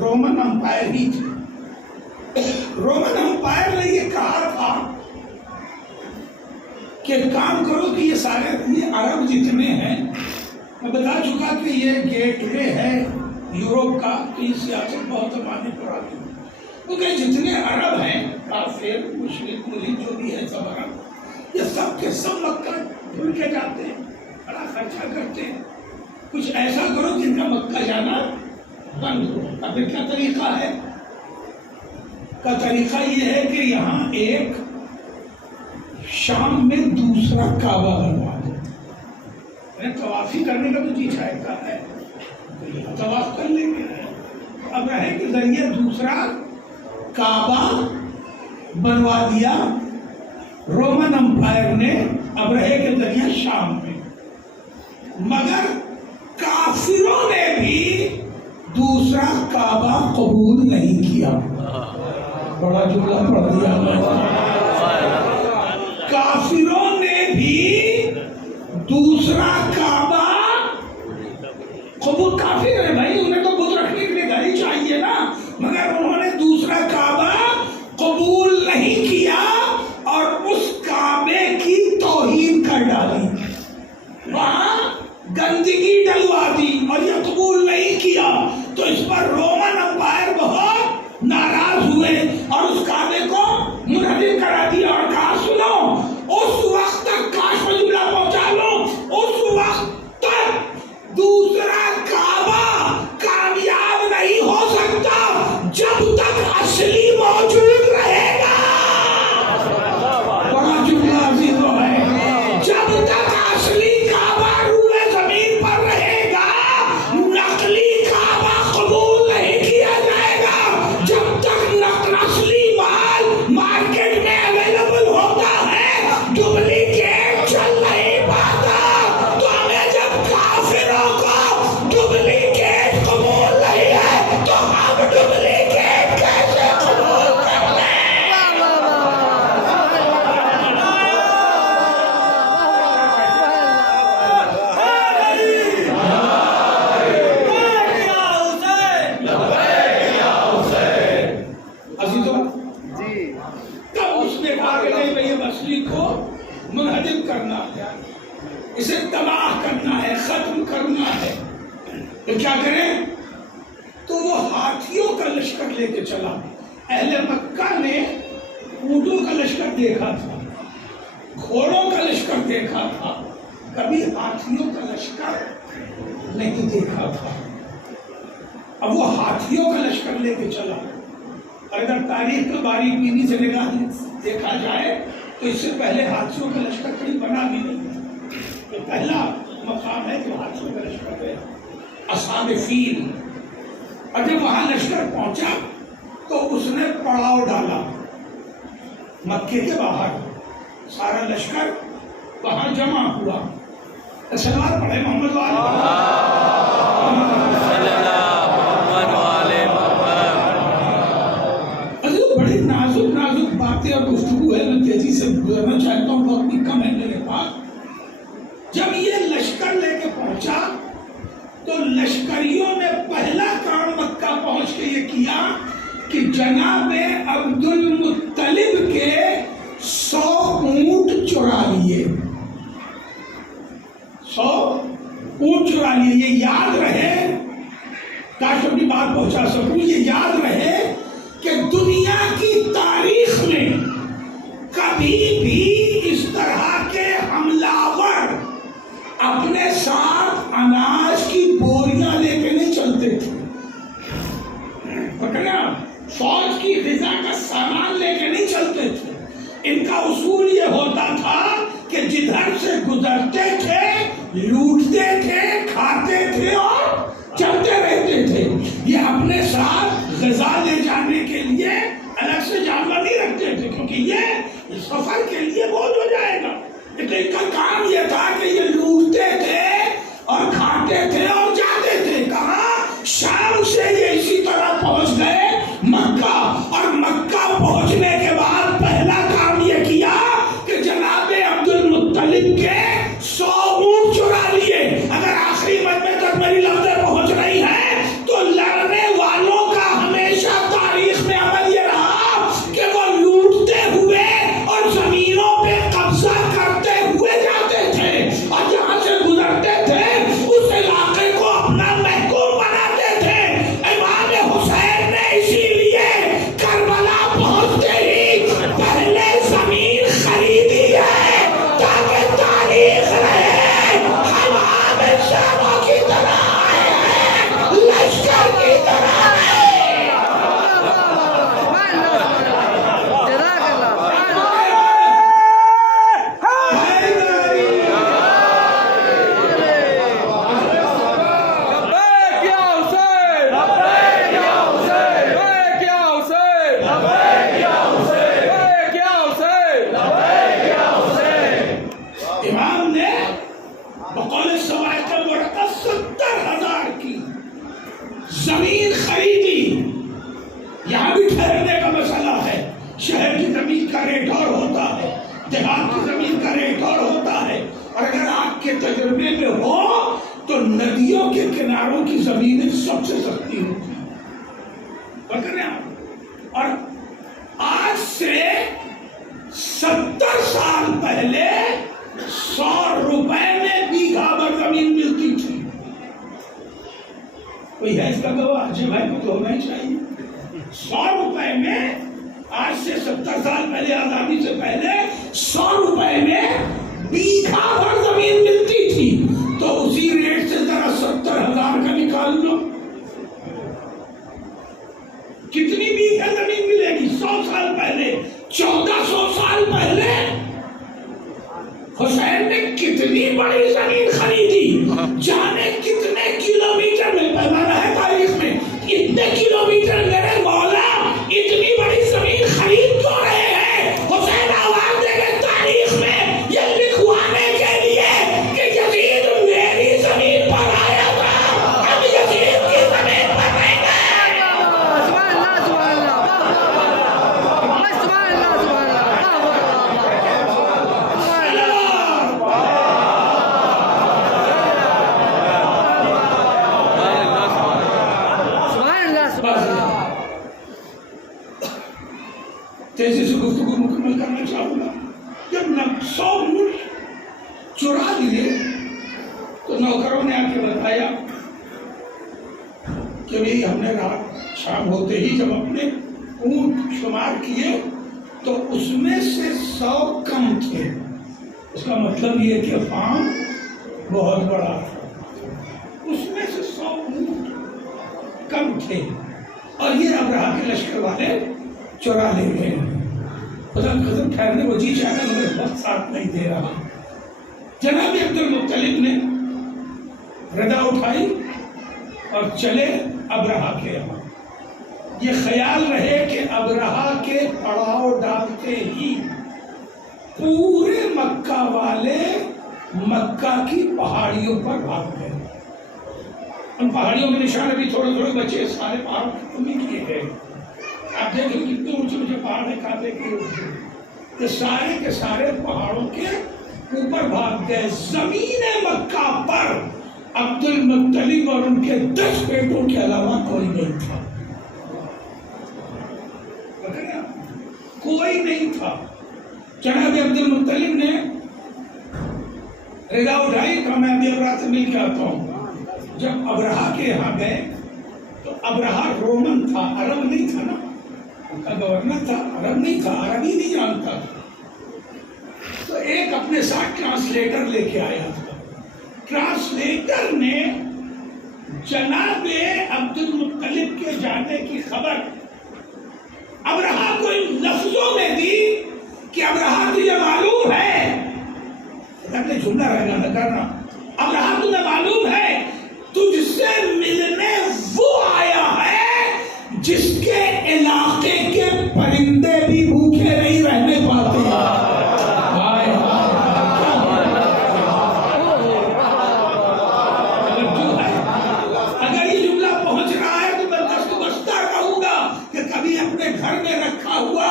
رومن امپائر ہی تھے. رومن امپائر نے یہ کہا تھا کہ کام کرو کہ یہ سارے یہ عرب جتنے ہیں، میں بتا چکا کہ یہ گیٹ وے ہے یورپ کا، کہ یہ سیاست بہت زمانے پر آتی ہے. کیونکہ جتنے عرب ہیں، کافر مشرک ملک جو بھی ہے سب عرب، یہ سب کے سب مکہ بھول کے جاتے ہیں، بڑا خرچہ کرتے ہیں. کچھ ایسا کرو جن کا مکہ جانا بند ہو. اب کیا طریقہ ہے؟ کا طریقہ یہ ہے کہ یہاں ایک شام میں دوسرا کعبہ بنوا دو. طوافی کرنے کا تو جی چاہتا ہے، طواف کر لیں گے. اب رہے کے ذریعے دوسرا کعبہ بنوا دیا رومن امپائر نے اب رہے کے ذریعے شام میں. مگر کافروں نے بھی دوسرا کعبہ قبول نہیں کیا. بڑا جملہ پڑھ دیا. کافروں نے بھی دوسرا کعبہ قبول، کافر ہے بھائی، انہیں تو بت رکھنے کے لیے گھر ہی چاہیے نا، مگر انہوں نے دوسرا کعبہ قبول نہیں کیا اور اس کعبے کی توہین کر ڈالی، وہاں گندگی ڈلوا دی اور یہ قبول نہیں کیا. تو اس پر رومن امپائر بہت ناراض ہوئے اور اس کعبے کو منہدم کرا دیا اور کہا سنو، اس وقت تک کاش میں جملہ پہنچا لوں، اس وقت تک دوسرا کعبہ ہاتھیوں کا لشکر لے کے چلا. اہل مکہ نے اونٹوں کا لشکر دیکھا تھا, گھوڑوں کا لشکر دیکھا تھا, کبھی ہاتھیوں کا لشکر نہیں دیکھا تھا. اب وہ ہاتھیوں کا لشکر لے کے چلا. اگر تاریخ کا باریک بینی سے نگاہ دیکھا جائے تو اس سے پہلے ہاتھیوں کا لشکر کہیں بنا بھی نہیں. یہ پہلا مقام ہے جو ہاتھیوں کا لشکر ہے, اصحاب فیل. اور جب وہاں لشکر پہنچا تو اس نے پڑاؤ ڈالا مکے کے باہر. سارا لشکر وہاں جمع ہوا. سلوات پڑھے محمد بڑی نازک نازک باتیں اور گفتگو ہے, میں تیزی سے گزرنا چاہتا ہوں, وقت بھی کم ہے میرے پاس. جب یہ لشکر لے کے پہنچا تو لشکریوں نے پہلا کام مکہ پہنچ کے یہ کیا کہ جناب عبد المطلب کے 100 اونٹ چرا لیے. 100 اونٹ چرا لیے. یہ یاد رہے, کاش اپنی بات پہنچا سکوں, یہ یاد رہے کہ دنیا کی تاریخ میں کبھی بھی اس طرح کے حملہ اپنے ساتھ اناج کی بوریاں لے کے نہیں چلتے تھے. فوج کی غذا کا سامان لے کے نہیں چلتے تھے. ان کا اصول یہ ہوتا تھا کہ جدھر سے گزرتے تھے لوٹتے تھے, کھاتے تھے اور چلتے رہتے تھے. یہ اپنے ساتھ غذا لے جانے کے لیے الگ سے جانور نہیں رکھتے تھے, کیونکہ یہ سفر کے لیے بوجھ ہو جائے گا. لیکن کا کام یہ تھا کہ یہ لوٹتے تھے اور کھاتے تھے اور جاتے تھے. کہاں؟ شام سے یہ اسی طرح پہنچ گئے مکہ. اور مکہ پہنچنے کے بعد پہلا کام یہ کیا کہ جناب عبد المطلب کے 100 اونٹ چرا لیے. اگر آخری مجمع تک میری لفظیں پہنچ رہی ہیں تو لڑنے والوں کا ہمیشہ تاریخ میں عمل یہ رہا کہ وہ لوٹتے ہوئے اور زمینوں پہ قبضہ کرتے ہوئے جاتے تھے, اور جہاں سے گزرتے تھے اس علاقے کو اپنا محکوم بناتے تھے. امام حسین نے اسی لیے کربلا پہنچتے ہی پہلے زمین خریدی ہے تاکہ تاریخ رہے. ہم ہمیشہ کی طرح آئے ہیں, لشکر کی طرح امام نے بقول سوائق المرقع 70,000 کی زمین خریدی. یہاں بھی ٹھہرنے کا مسئلہ ہے. شہر کی زمین کا ریٹ اور ہوتا ہے, دیہات کی زمین کا ریٹ اور ہوتا ہے. اور اگر آپ کے تجربے میں ہو تو ندیوں کے کناروں کی زمینیں سب سے سستی ہوتی ہیں. اور آج سے 70 سال پہلے 100 روپے میں بیگھا بھر زمین ملتی تھی. کوئی ہے اس کا گواہ؟ اجے بھائی کو تو ہونا ہی چاہیے. 100 روپے میں آج سے 70 سال پہلے, آزادی سے پہلے 100 روپے میں بیگھا بھر زمین ملتی تھی. تو اسی ریٹ سے ذرا 70,000 کا نکال لو, کتنی بیگھا زمین ملے گی 100 سال پہلے. 1400 سال پہلے حسین نے کتنی بڑی زمین خریدی, جانے کتنے کلومیٹر میں, پیمانہ ہے تاریخ میں, اتنے کلومیٹر میرے مولا اتنی بڑی زمین خرید کیوں رہے ہیں؟ حسین آواز دے گئے تاریخ میں یہ لکھوانے کے لیے کہ یزید میری زمین پر آیا تھا, اب یزید کی زمین پر نہیں گئے. تیزی سے گفتگو مکمل کرنا چاہوں گا. جب 100 اونٹ چرا لیے تو نوکروں نے آ کے بتایا کہ بھائی ہم نے رات شام ہوتے ہی جب اپنے اونٹ شمار کیے تو اس میں سے 100 کم تھے. اس کا مطلب یہ کہ فارم بہت بڑا تھا. اس میں سے 100 اونٹ کم تھے اور یہ ابرہہ کے لشکر والے چرا لے گئے. خدا قسم ٹھہرنے کو جی چاہتا مگر وقت ساتھ نہیں دے رہا. جناب عبد المطلب نے ردا اٹھائی اور چلے ابرہہ کے یہاں. یہ خیال رہے کہ ابرہہ کے پڑاؤ ڈالتے ہی پورے مکہ والے مکہ کی پہاڑیوں پر بھاگ گئے. ان پہاڑیوں کے نشان ابھی تھوڑے تھوڑے بچے, سارے پہاڑ ختم نہیں کیے گئے. آپ دیکھیں کتنے اونچے اونچے پہاڑ ہیں, کھاتے کے یہ سارے کے سارے پہاڑوں کے اوپر بھاگ گئے. زمین مکہ پر عبد المطلب اور ان کے 10 بیٹوں کے علاوہ کوئی نہیں تھا. کوئی نہیں تھا. جناب عبد المطلب نے رضا اٹھائی, کہا میں ابھی ابرہہ سے مل کے آتا ہوں. جب ابرہہ کے یہاں گئے تو ابرہہ رومن تھا, عرب نہیں تھا نا. ان کا گورنر تھا, عرب نہیں تھا, عربی نہیں جانتا تھا. تو ایک اپنے ساتھ ٹرانسلیٹر لے کے آیا تھا. ٹرانسلیٹر نے جناب عبد المطلب کے جانے کی خبر ابرہہ کو ان لفظوں میں دی کہ ابرہہ تجھے معلوم ہے, اپنے جملہ رہنا نہ کرنا, ابرہہ تمہیں معلوم ہے تجھ سے ملنے وہ آیا ہے جس کے علاقے کے پرندے بھی بھوکے نہیں رہنے پاتے. اگر یہ جملہ پہنچ رہا ہے تو میں دست بستہ کہوں گا کہ کبھی اپنے گھر میں رکھا ہوا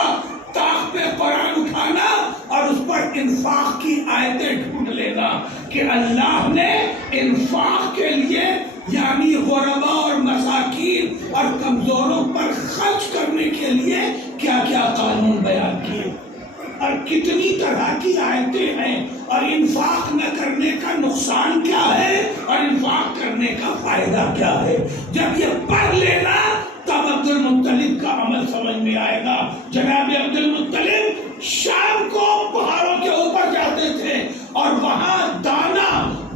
طاق پہ قرآن اٹھانا اور اس پر انفاق کی آیتیں ڈھونڈ لینا کہ اللہ نے انفاق کے لیے یعنی غربا اور مساکین اور کمزوروں پر خرچ کرنے کے لیے کیا کیا قانون بیان کیے اور کتنی طرح کی آیتیں ہیں, اور انفاق نہ کرنے کا نقصان کیا ہے اور انفاق کرنے کا فائدہ کیا ہے. جب یہ پڑھ لینا تب عبد المطلب کا عمل سمجھ میں آئے گا. جناب عبد المطلب شام کو پہاڑوں کے اوپر جاتے تھے اور وہاں دانا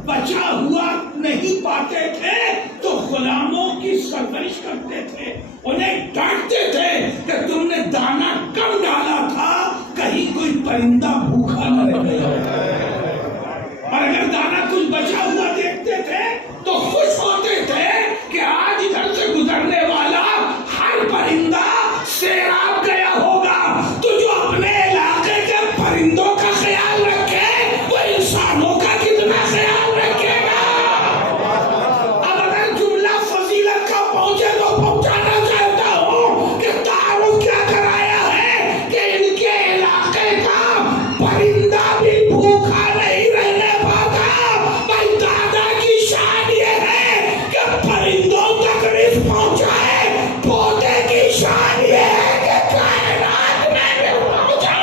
بچا ہوا نہیں پاتے تھے تو غلاموں کی سرزنش کرتے تھے, انہیں ڈانٹتے تھے کہ تم نے دانا کم ڈالا تھا, کہیں کوئی پرندہ بھوکا نہ رہ گیا. اور اگر دانا کچھ بچا ہوا دیکھتے تھے تو خوش ہوتے تھے کہ آج ادھر سے گزرنے والا ہر پرندہ سیراب گیا ہوگا. تو جو اپنے علاقے کے پرندوں کا خیال رکھے وہ انسانوں کا کتنا خیال رکھے گا. اب اگر جملہ فضیلت کا پہنچے تو پہنچانا چاہتا ہوں کہ تعارف کیا کرایا ہے کہ ان کے علاقے کا پرندہ بھی بھوکا نہیں رہنے پاتا. بھائی دادا کی شان یہ ہے کہ پرندوں تک رزق پہنچائے, پودے کی شان یہ ہے کہ کائنات میں بھی پہنچائے.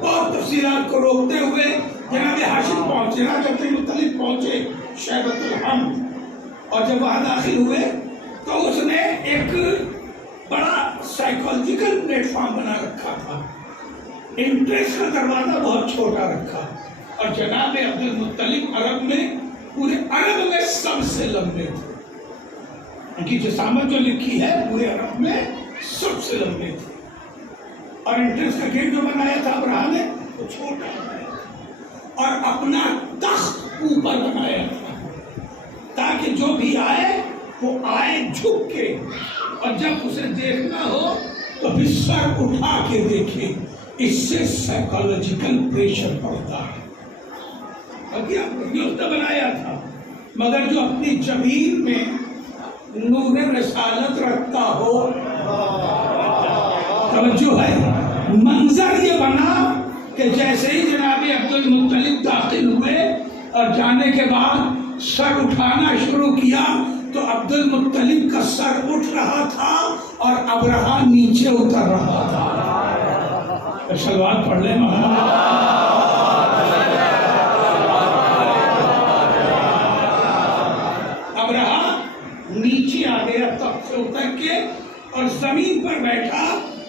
اور تفصیلات کو روکتے ہوئے جناب ہاشم پہنچے, جناب عبد المطلب پہنچے شیبۃ الحمد, اور جب وہاں داخل ہوئے تو اس نے ایک بڑا سائیکولوجیکل پلیٹ فارم بنا رکھا تھا. انٹریس کا دروازہ بہت چھوٹا رکھا, اور جناب عبد المطلب عرب میں پورے عرب میں سب سے لمبے تھے. ان کی جسامت جو لکھی ہے پورے عرب میں سب سے لمبے تھے. اور انٹریس کا گیٹ جو بنایا تھا ابرہہ نے وہ چھوٹا بنایا اور اپنا تخت اوپر بنایا تھا تاکہ جو بھی آئے وہ آئے جھک کے, اور جب اسے دیکھنا ہو تو پھر سر اٹھا کے دیکھے. اس سے سائیکولوجیکل پریشر پڑتا ہے. ابھی آپ نے بنایا تھا, مگر جو اپنی زمین میں نور رسالت رکھتا ہو, توجہ ہے, منظر یہ بنا کہ جیسے ہی جناب عبد المطلب داخل ہوئے اور جانے کے بعد سر اٹھانا شروع کیا تو عبد المطلب کا سر اٹھ رہا تھا اور ابرہہ نیچے اتر رہا تھا. شلوات پڑھ لیں محمد. ابرہہ نیچے آ گیا تخت سے اتر کے اور زمین پر بیٹھا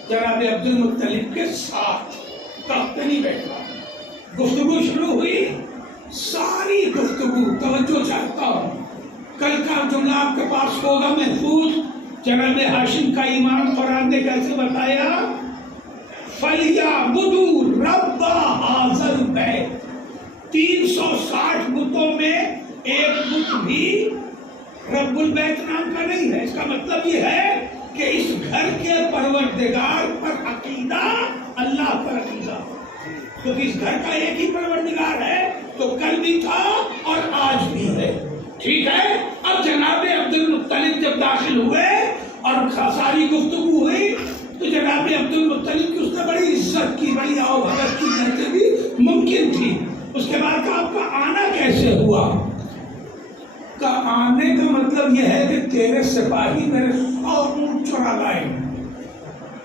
جناب عبد المطلب کے ساتھ. تخت پہ نہیں بیٹھا. گفتگو شروع ہوئی. ساری گفتگو توجہ چاہتا ہوں. کل کا جملہ آپ کے پاس ہوگا محفوظ. جناب ہاشم کا ایمان قرآن نے کیسے بتایا؟ فَلْيَعْبُدُوا رَبَّ هَٰذَا الْبَيْتِ. 360 بتوں میں ایک بت بھی رب البیت نام کا نہیں ہے. اس کا مطلب یہ ہے کہ اس گھر کے پروردگار پر عقیدہ اللہ پر عقیدہ. تو اس گھر کا ایک ہی پروردگار ہے تو کل بھی تھا اور آج بھی ہے. ٹھیک ہے. اب جناب عبد المطلب جب داخل ہوئے اور ساری گفتگو ہوئی تو جناب عبد المطلب کی اس نے بڑی عزت کی, بڑی آؤ بھگت کی کہتے بھی ممکن تھی. اس کے بعد آپ کا آنا کیسے ہوا؟ کا آنے کا مطلب یہ ہے کہ تیرے سپاہی میرے 100 اونٹ چرا لائے,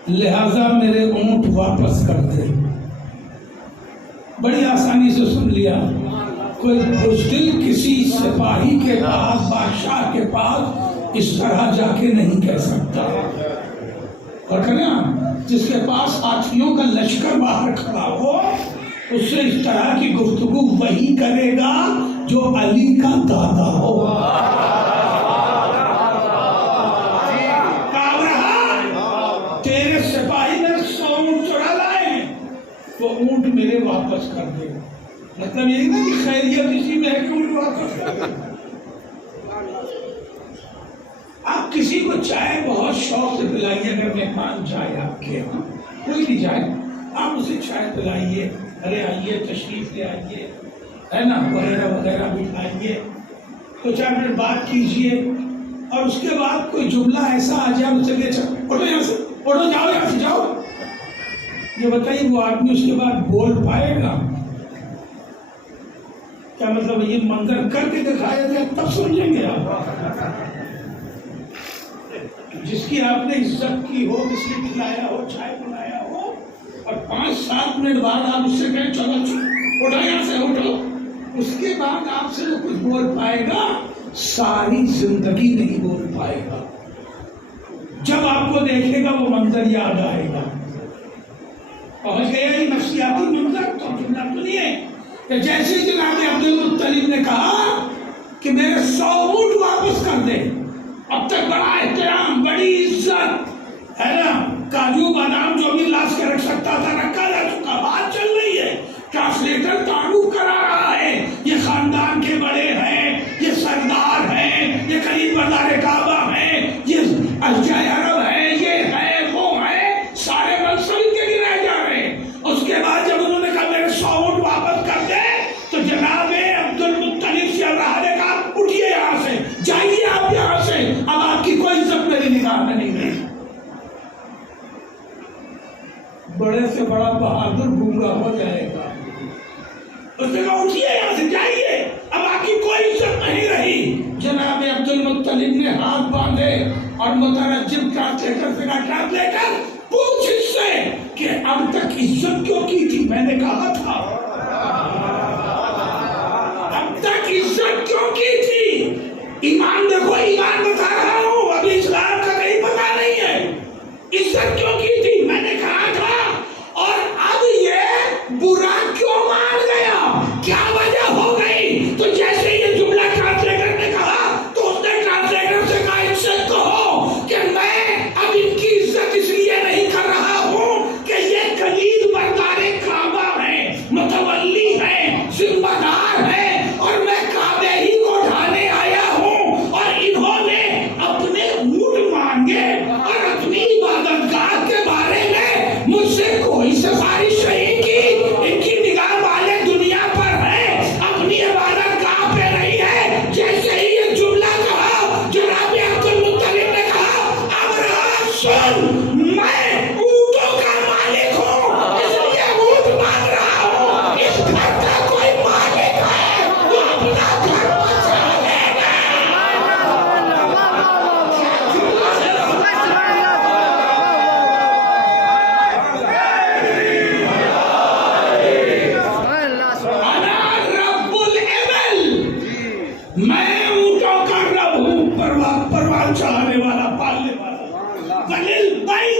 لہذا میرے اونٹ واپس کر دے. بڑی آسانی سے سن لیا. کوئی بزدل کسی سپاہی کے پاس, بادشاہ کے پاس اس طرح جا کے نہیں کہہ سکتا. اور کہنا جس کے پاس ہاتھیوں کا لشکر باہر کھڑا ہو اس سے اس طرح کی گفتگو وہی کرے گا جو علی کا دادا ہو. تیرے سپاہی میں 100 اونٹ چرا لائے ہیں, وہ اونٹ میرے واپس کر دے. مطلب یہی نا کہ خیریت اسی میں ہے کہ اونٹ واپس کر دے. آپ کسی کو چائے بہت شوق سے پلائیے. اگر مہمان جائے آپ کے یہاں, کوئی بھی جائے, آپ اسے چائے پلائیے. ارے آئیے, تشریف لے آئیے, ہے نا, وغیرہ وغیرہ بٹھائیے. 2-4 منٹ بات کیجئے اور اس کے بعد کوئی جملہ ایسا آ جائے اسے کہ اٹھو یہاں سے, اٹھو, جاؤ یہاں سے, جاؤ. یہ بتائیے وہ آدمی اس کے بعد بول پائے گا؟ کیا مطلب یہ منظر کر کے دکھایا جائے تب سمجھیں گے آپ. جس کی آپ نے عزت کی ہو, کس لیے پلایا ہو, چائے پلایا ہو, اور 5-7 منٹ بعد آپ اس سے کہیں چلو اٹھو یہاں سے, اٹھو, اس کے بعد آپ سے وہ کچھ بول پائے گا؟ ساری زندگی نہیں بول پائے گا. جب آپ کو دیکھے گا وہ منظر یاد آئے گا. پہنچ گیا یہ نفسیاتی منظر. تو جملہ سنیے کہ جیسے جناب عبد المطلب نے کہا کہ میرے 100 اونٹ واپس کر دے. اب تک بڑا احترام, بڑی عزت ہے نا, کاجو بادام جو بھی لاش کے رکھ سکتا تھا رکھا جا چکا. بات چل رہی ہے, ٹرانسلیٹر تعارف کرا رہا ہے, یہ خاندان کے بڑے ہیں, یہ سردار ہیں, یہ قریب بردار کعبہ ہیں, یہ اشجاع عرب ہیں, یہ ہے, وہ ہے, سارے منصب کے گرائے جا رہے ہیں. اس کے بعد جب انہوں نے کہا میرے 100 اونٹ واپس کر دے تو جناب عبد المطلب سے ابرہہ نے کہا اٹھیے یہاں سے, جائیے آپ یہاں سے, اب آپ کی کوئی عزت میری نگاہ میں نہیں رہی. بڑے سے بڑا بہادر گونگا ہو جائے گا. اس نے کہا اٹھیے یہاں سے, جائیے, اب آپ کی کوئی عزت نہیں رہی. جناب عبد المطلب نے ہاتھ باندھے اور مترجم ٹرانسلیٹر سے کہا ٹرانسلیٹر پوچھ اس سے کہ اب تک عزت کیوں کی تھی. میں نے کہا تھا اب تک عزت کیوں کی تھی. ایمان دیکھو, ایمان بتا رہا ہوں, ابھی اسلام کا کہیں پتا نہیں ہے. عزت کیوں کی تھی میں نے کہا تھا. اور اب یہ برا کیوں مان گیا, کیا وجہ ہو گئی. تو جیسے یہ جملہ ٹرانسلیٹر نے کہا تو اس نے ٹرانسلیٹر سے کہا اس سے کہو کہ میں اب ان کی عزت اس لیے نہیں کر رہا ہوں کہ یہ قریب بردار کعبہ ہیں, متولی ہیں, ذمہ دار ہیں, اور میں کعبے ہی کو ڈھانے آیا ہوں, اور انہوں نے اپنے اونٹ مانگے اور اپنی عبادت گاہ کے بارے میں مجھ سے کوئی سفارش نہیں کی. ان کی نگاہ والے دنیا پر ہے, اپنی عبادت گاہ پہ نہیں ہے. جیسے ہی یہ جملہ کہا جناب عبد المطلب نے کہا ابرہہ سن, میں اونٹوں کا مالک ہوں, اس لیے اونٹ مانگ رہا ہوں. اس گھر کا کوئی مالک ہے وہ اپنا گھر بچا لے گا.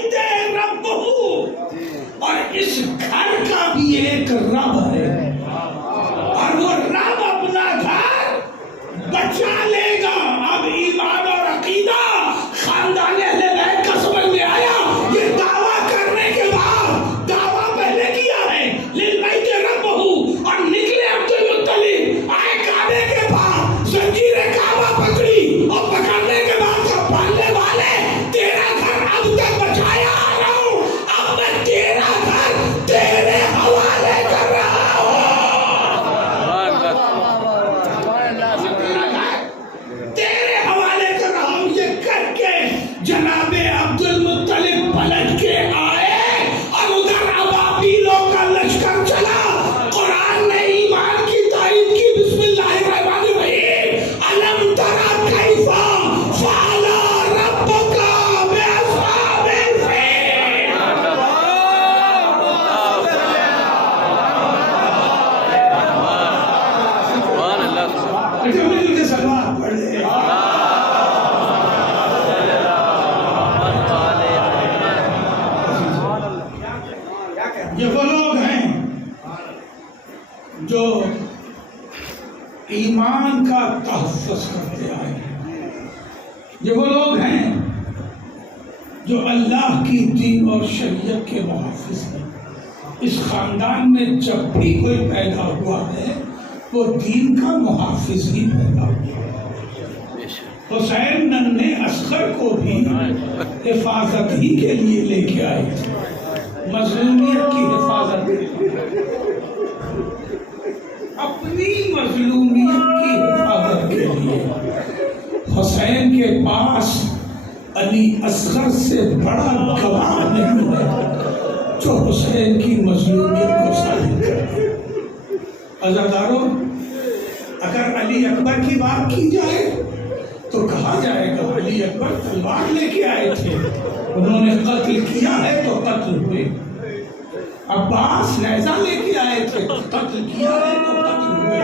بیت رب ہو، اور اس گھر کا بھی ایک رب ہے، اور وہ رب اپنا گھر بچا لے گا۔ اب ایمان اور عقیدہ خاندان اہل بیت کا سمجھ میں آیا؟ یہ دعویٰ کرنے کے بعد دعویٰ پہلے کیا ہے للبیت رب ہو، اور نکلے عبد المطلب، آئے کعبے کے پاس، زنجیر کعبہ پکڑی، اور پکڑنے کے بعد سب پالنے والے، تیرا گھر اب تک بچایا آ رہا ہوں، اب میں تیرا گھر تیرے حوالے کر رہا ہوں۔ تیرے حوالے کر رہا ہوں۔ یہ کر کے جناب عبد المطلب پلٹ کے آئے، اور ادھر ابابیلوں کا لشکر چلا۔ قرآن نے ایمان کی تائید کی۔ بسم اللہ الرحمن الرحیم، الم تر کیف فعل ربک باصحاب الفیل۔ مل کے سلوات پڑھ لے۔ یہ وہ لوگ ہیں جو ایمان کا تحفظ کرتے آئے ہیں، یہ وہ لوگ ہیں جو اللہ کی دین اور شریعت کے محافظ ہیں۔ اس خاندان میں جب بھی کوئی پیدا ہوا ہے وہ دین کا محافظ ہی پیدا ہوا ہے۔ حسین ننھے اصغر کو بھی حفاظت ہی کے لیے لے کے آئے تھے، مظلومیت کی حفاظت کے لیے، اپنی مظلومیت کی حفاظت کے لیے۔ حسین کے پاس علی اصغر سے بڑا گواہ نہیں ہے جو حسین کی مظلومیت کو ثابت کرے۔ عزاداروں، اگر علی اکبر کی بات کی جائے تو کہا جائے گا علی اکبر تلوار لے کے آئے تھے، انہوں نے قتل کیا ہے تو قتل ہوئے۔ عباس نیزہ لے کے آئے تھے، قتل کیا ہے تو قتل ہوئے۔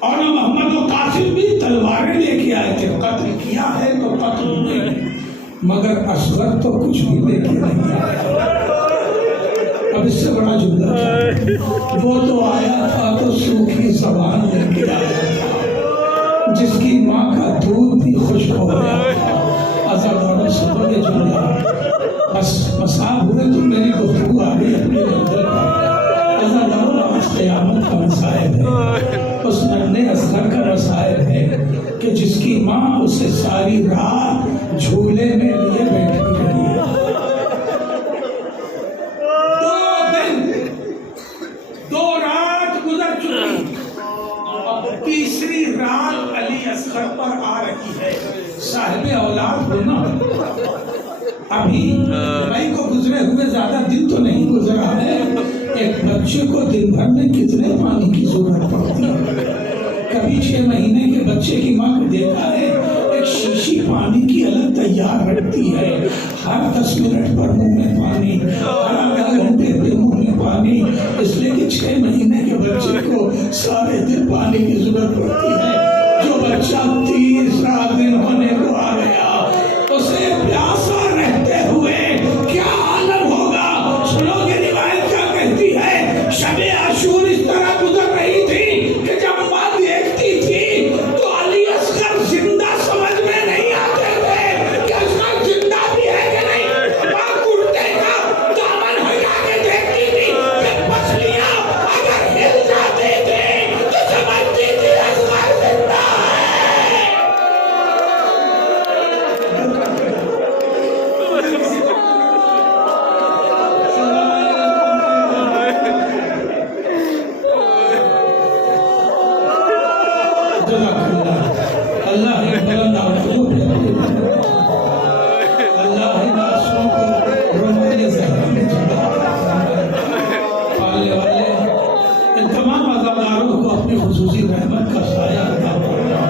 اور محمد و قاسم بھی تلواریں لے کے آئے تھے، قتل کیا ہے تو قتل ہوئے۔ مگر اصغر تو کچھ بھی لے کے نہیں آیا۔ اب اس سے بڑا جملہ کیا؟ وہ تو آیا تھا تو سوکھی زبان لے کے آیا تھا، جس کی ماں کا دودھ بھی خشک ہو گیا تھا۔ عزاداروں سنو یہ جملہ، بس مصاب ہوئے تو میری گفتگو آ گئی اپنے منزل پر۔ عزاداروں، آج قیامت کا مسائل ہے، اس ننھے اصغر کا مسائل ہے کہ جس کی ماں اسے ساری رات جھولے میں لیے بیٹھی رہی ہے۔ دو رات گزر چکی، تیسری رات علی اصغر پر آ رہی ہے۔ صاحب اولاد ہونا ابھی بھائی کو گزرے ہوئے زیادہ دن تو نہیں گزرا ہے۔ ایک بچے کو دن بھر میں کتنے پانی کی ضرورت پڑتی ہے؟ کبھی 6 مہینے کے بچے کی ماں کو دیکھا ہے ایک شیشی پانی کی الگ تیار رکھتی ہے، ہر 10 منٹ پر منہ میں پانی، ہر آدھا گھنٹے پہ منہ میں پانی، اس لیے کہ 6 مہینے کے بچے کو سارے دن پانی کی ضرورت پڑتی ہے۔ جو بچہ 30 دن ہونے کو آ گیا، اسے پیاسا رہتے ہوئے کیا عالم ہوگا؟ سنو گے روایت کیا کہتی ہے؟ شب عاشور اس طرح گزر رہی تھی کہ جب ماں دیکھتی تھی تو علی اصغر زندہ سمجھ میں نہیں آتے تھے کہ اصغر زندہ بھی ہے کہ نہیں۔ ماں کرتے کا دامن ہلا کے دیکھتی تھی کہ پسلیاں اگر ہل جاتے تھے تو سمجھتی تھی اصغر زندہ ہے۔ اللہ ہی بلند آرزو اللہ ہی ناسوں کو رومائے زہرہ میں جڑا پالنے والے ان تمام عزاداروں کو اپنی خصوصی رحمت کا سایہ عطا فرما۔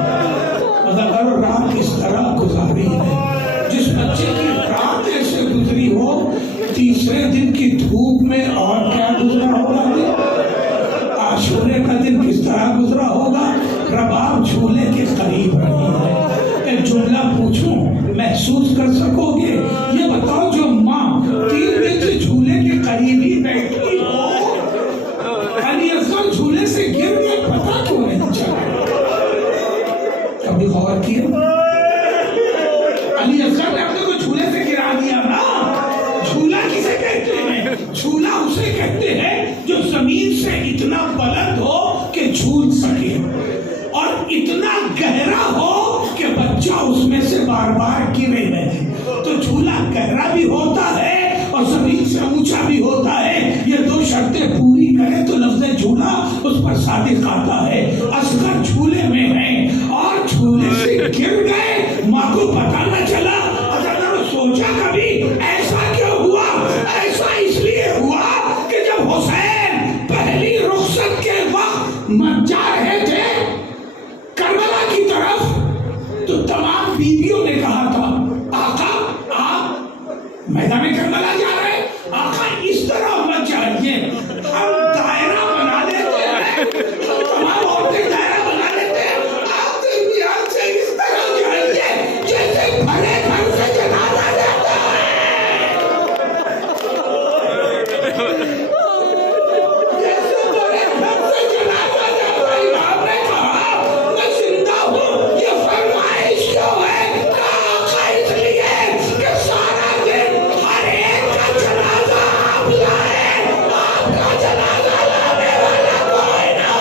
عزاداروں، رات اس طرح گزاری ہے، جس بچے کی رات ایسے گزری ہو، تیسرے دن کی دھوپ میں اور کیا گزرا ہوگا؟ عاشورے کا دن کس طرح گزرا ہوگا؟ رباب جھولے کے قریب رہی ہے۔ ایک جملہ پوچھوں، محسوس کر سکو گے؟ یہ بتاؤ جو ماں علی اصغر نے اپنے کو جھولے سے گرا دیا نا. جھولا کسے کہتے ہیں؟ جھولا اسے کہتے ہیں جو زمین سے اتنا بلند ہو کہ جھول سکے اور اتنا گہرا ہو کہ بچہ اس میں سے بار بار گرے نہیں. تو جھولا گہرا بھی ہوتا ہے اور زمین سے اونچا بھی ہوتا ہے. یہ دو شرطیں پوری کرے تو لفظ جھولا اس پر صادق آتا ہے. اصغر جھولے میں ہیں اور جھولے سے گر گئے, ماں کو پتہ نہ چلا. اگر سوچا کبھی ایسا کیوں ہوا؟ ایسا اس لیے ہوا کہ جب حسین پہلی رخصت کے وقت جا رہے تھے کربلا کی طرف تو تمام بیویوں نے کہا تھا آقا آپ میدان کربلا جا رہے ہیں, آقا اس طرح مت جائیے, ہم دائرہ بنا لیتے ہیں, تمام عورتیں دائرہ بنا لیتے ہیں, آپ درمیان سے اس طرح جائیے جیسے بھرے گھر سے جنازہ جاتا ہے. جیسے بھرے گھر سے جنازہ جاتا ہے. امام نے کہا میں زندہ ہوں, یہ فرمائش کیوں ہے؟ کہا آقا اس لیے کہ سارا دن ہر ایک کا جنازہ آپ لائے, آپ کا جنازہ لانے والا کوئی نہ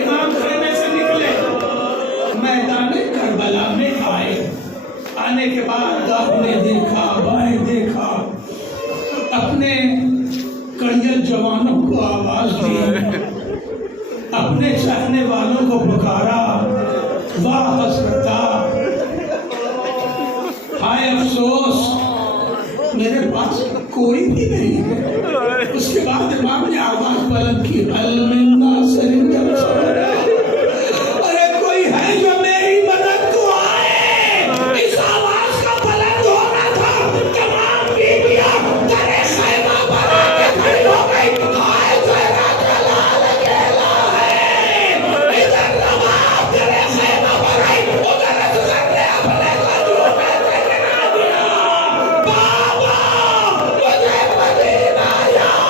امام خیمے سے نکلے, میدان کربلا میں آئے. آنے کے بعد داہنے دیکھا, بائیں دیکھا, اپنے کڑیل جوانوں کو آواز دی, اپنے چاہنے والوں کو پکارا, واہ حسرتا, ہائے افسوس, میرے پاس کوئی بھی نہیں ہے. اس کے بعد امام نے آواز بلند کی, ارے کوئی ہے جو میری مدد کو آئے. اس آواز کا بلند ہونا تھا, تمام بیویاں در خیمہ پر آ کے کھڑی ہو گئی. ہائے زہرا کا لال اکیلا ہے, ادھر نواب در خیمہ پر آئی, ادھر اصغر نے اپنے قدموں میں سے گرا دیا. بابا مجھے مدینہ یاد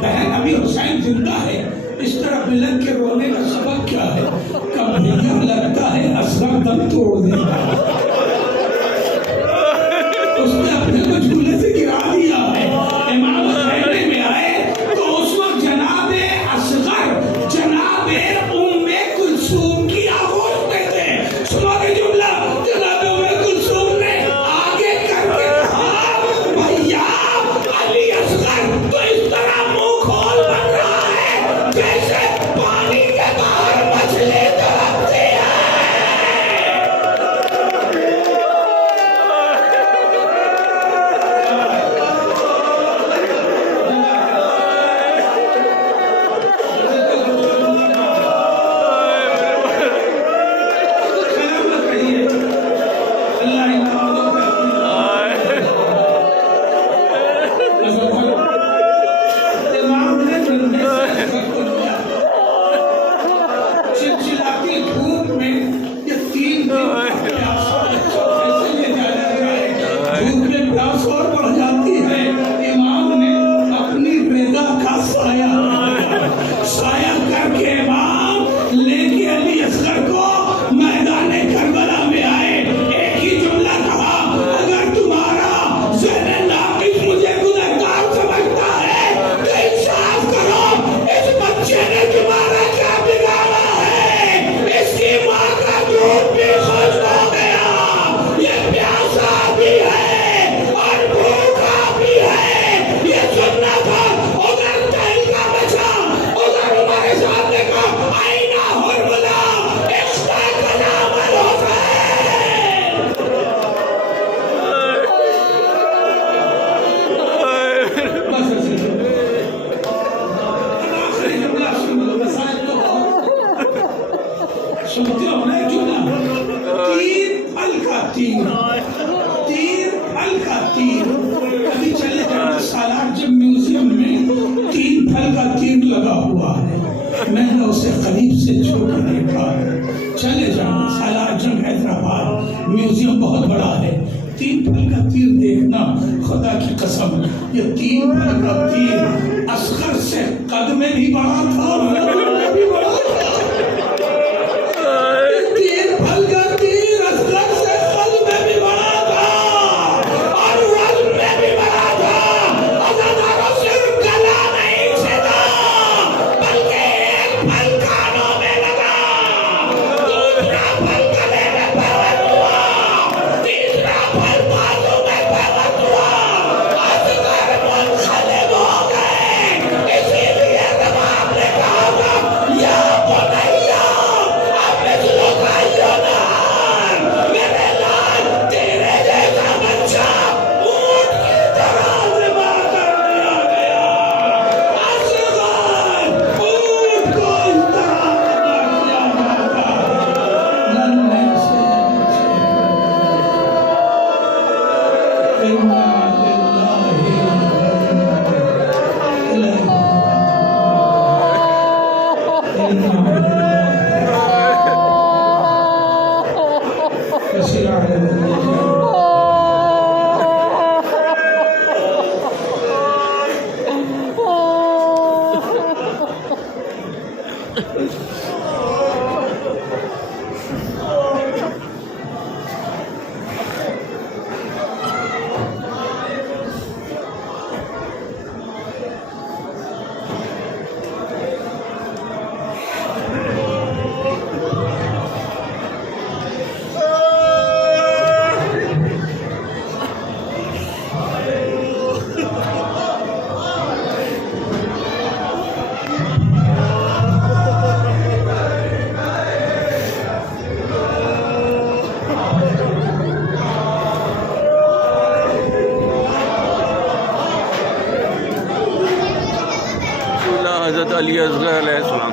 بہن ابھی حسین زندہ ہے. اس طرح بلند کے رونے کا سبب کیا ہے؟ کبھی لگتا ہے اصغر دم توڑ دے گا. اس نے اپنے کو جھولے سے گرا دیا ہے. امام خیمے میں آئے تو اس وقت جناب اصغر جناب ام کلثوم کی آغوش میں تھے. سنو گے جملہ, جناب ام کلثوم نے آگے کر کے کہا بھیا علی اصغر تو اس طرح منہ کھول بن رہا ہے جیسے پانی کے باہر مچھلی تڑپتی ہے. ہونا ہے کیوں نہ؟ تین پھل کا تیر، تین پھل کا تیر، کبھی چلے جانا سالار جب میوزیم میں تین پھل کا تیر لگا ہوا ہے، میں نے اسے قریب سے چھو کر دیکھا ہے۔ چلے جانا سالار جنگ حیدرآباد میوزیم بہت بڑا ہے، تین پھل کا تیر دیکھنا، خدا کی قسم یہ تین پھل کا تیر اصغر سے قد میں بھی بڑا تھا اور وزن میں بھی بڑا تھا۔ تین پھل کا تیر اصغر سے قد میں بھی بڑا تھا اور وزن میں بھی بڑا تھا۔ عزاداروں صرف گلا نہیں چھیدا بلکہ ایک پھل کانوں میں لگا، دوسرا پھل گلے میں پروت ہوا، تیسرا پھل بازو میں پروت ہوا، اصغر منقلب ہو گئے۔ اسی لیے رباب نے کہا تھا یا بنیا اب مثل نہار، میرے لال تیرے جیسا بچہ اونٹ کی طرح ذبح کر دیا گیا۔ اصغر اونٹ کو اس طرح ذبح کیا جاتا، ننھے سے انا للہ حضرت علی اصغر علیہ السلام۔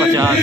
50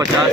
50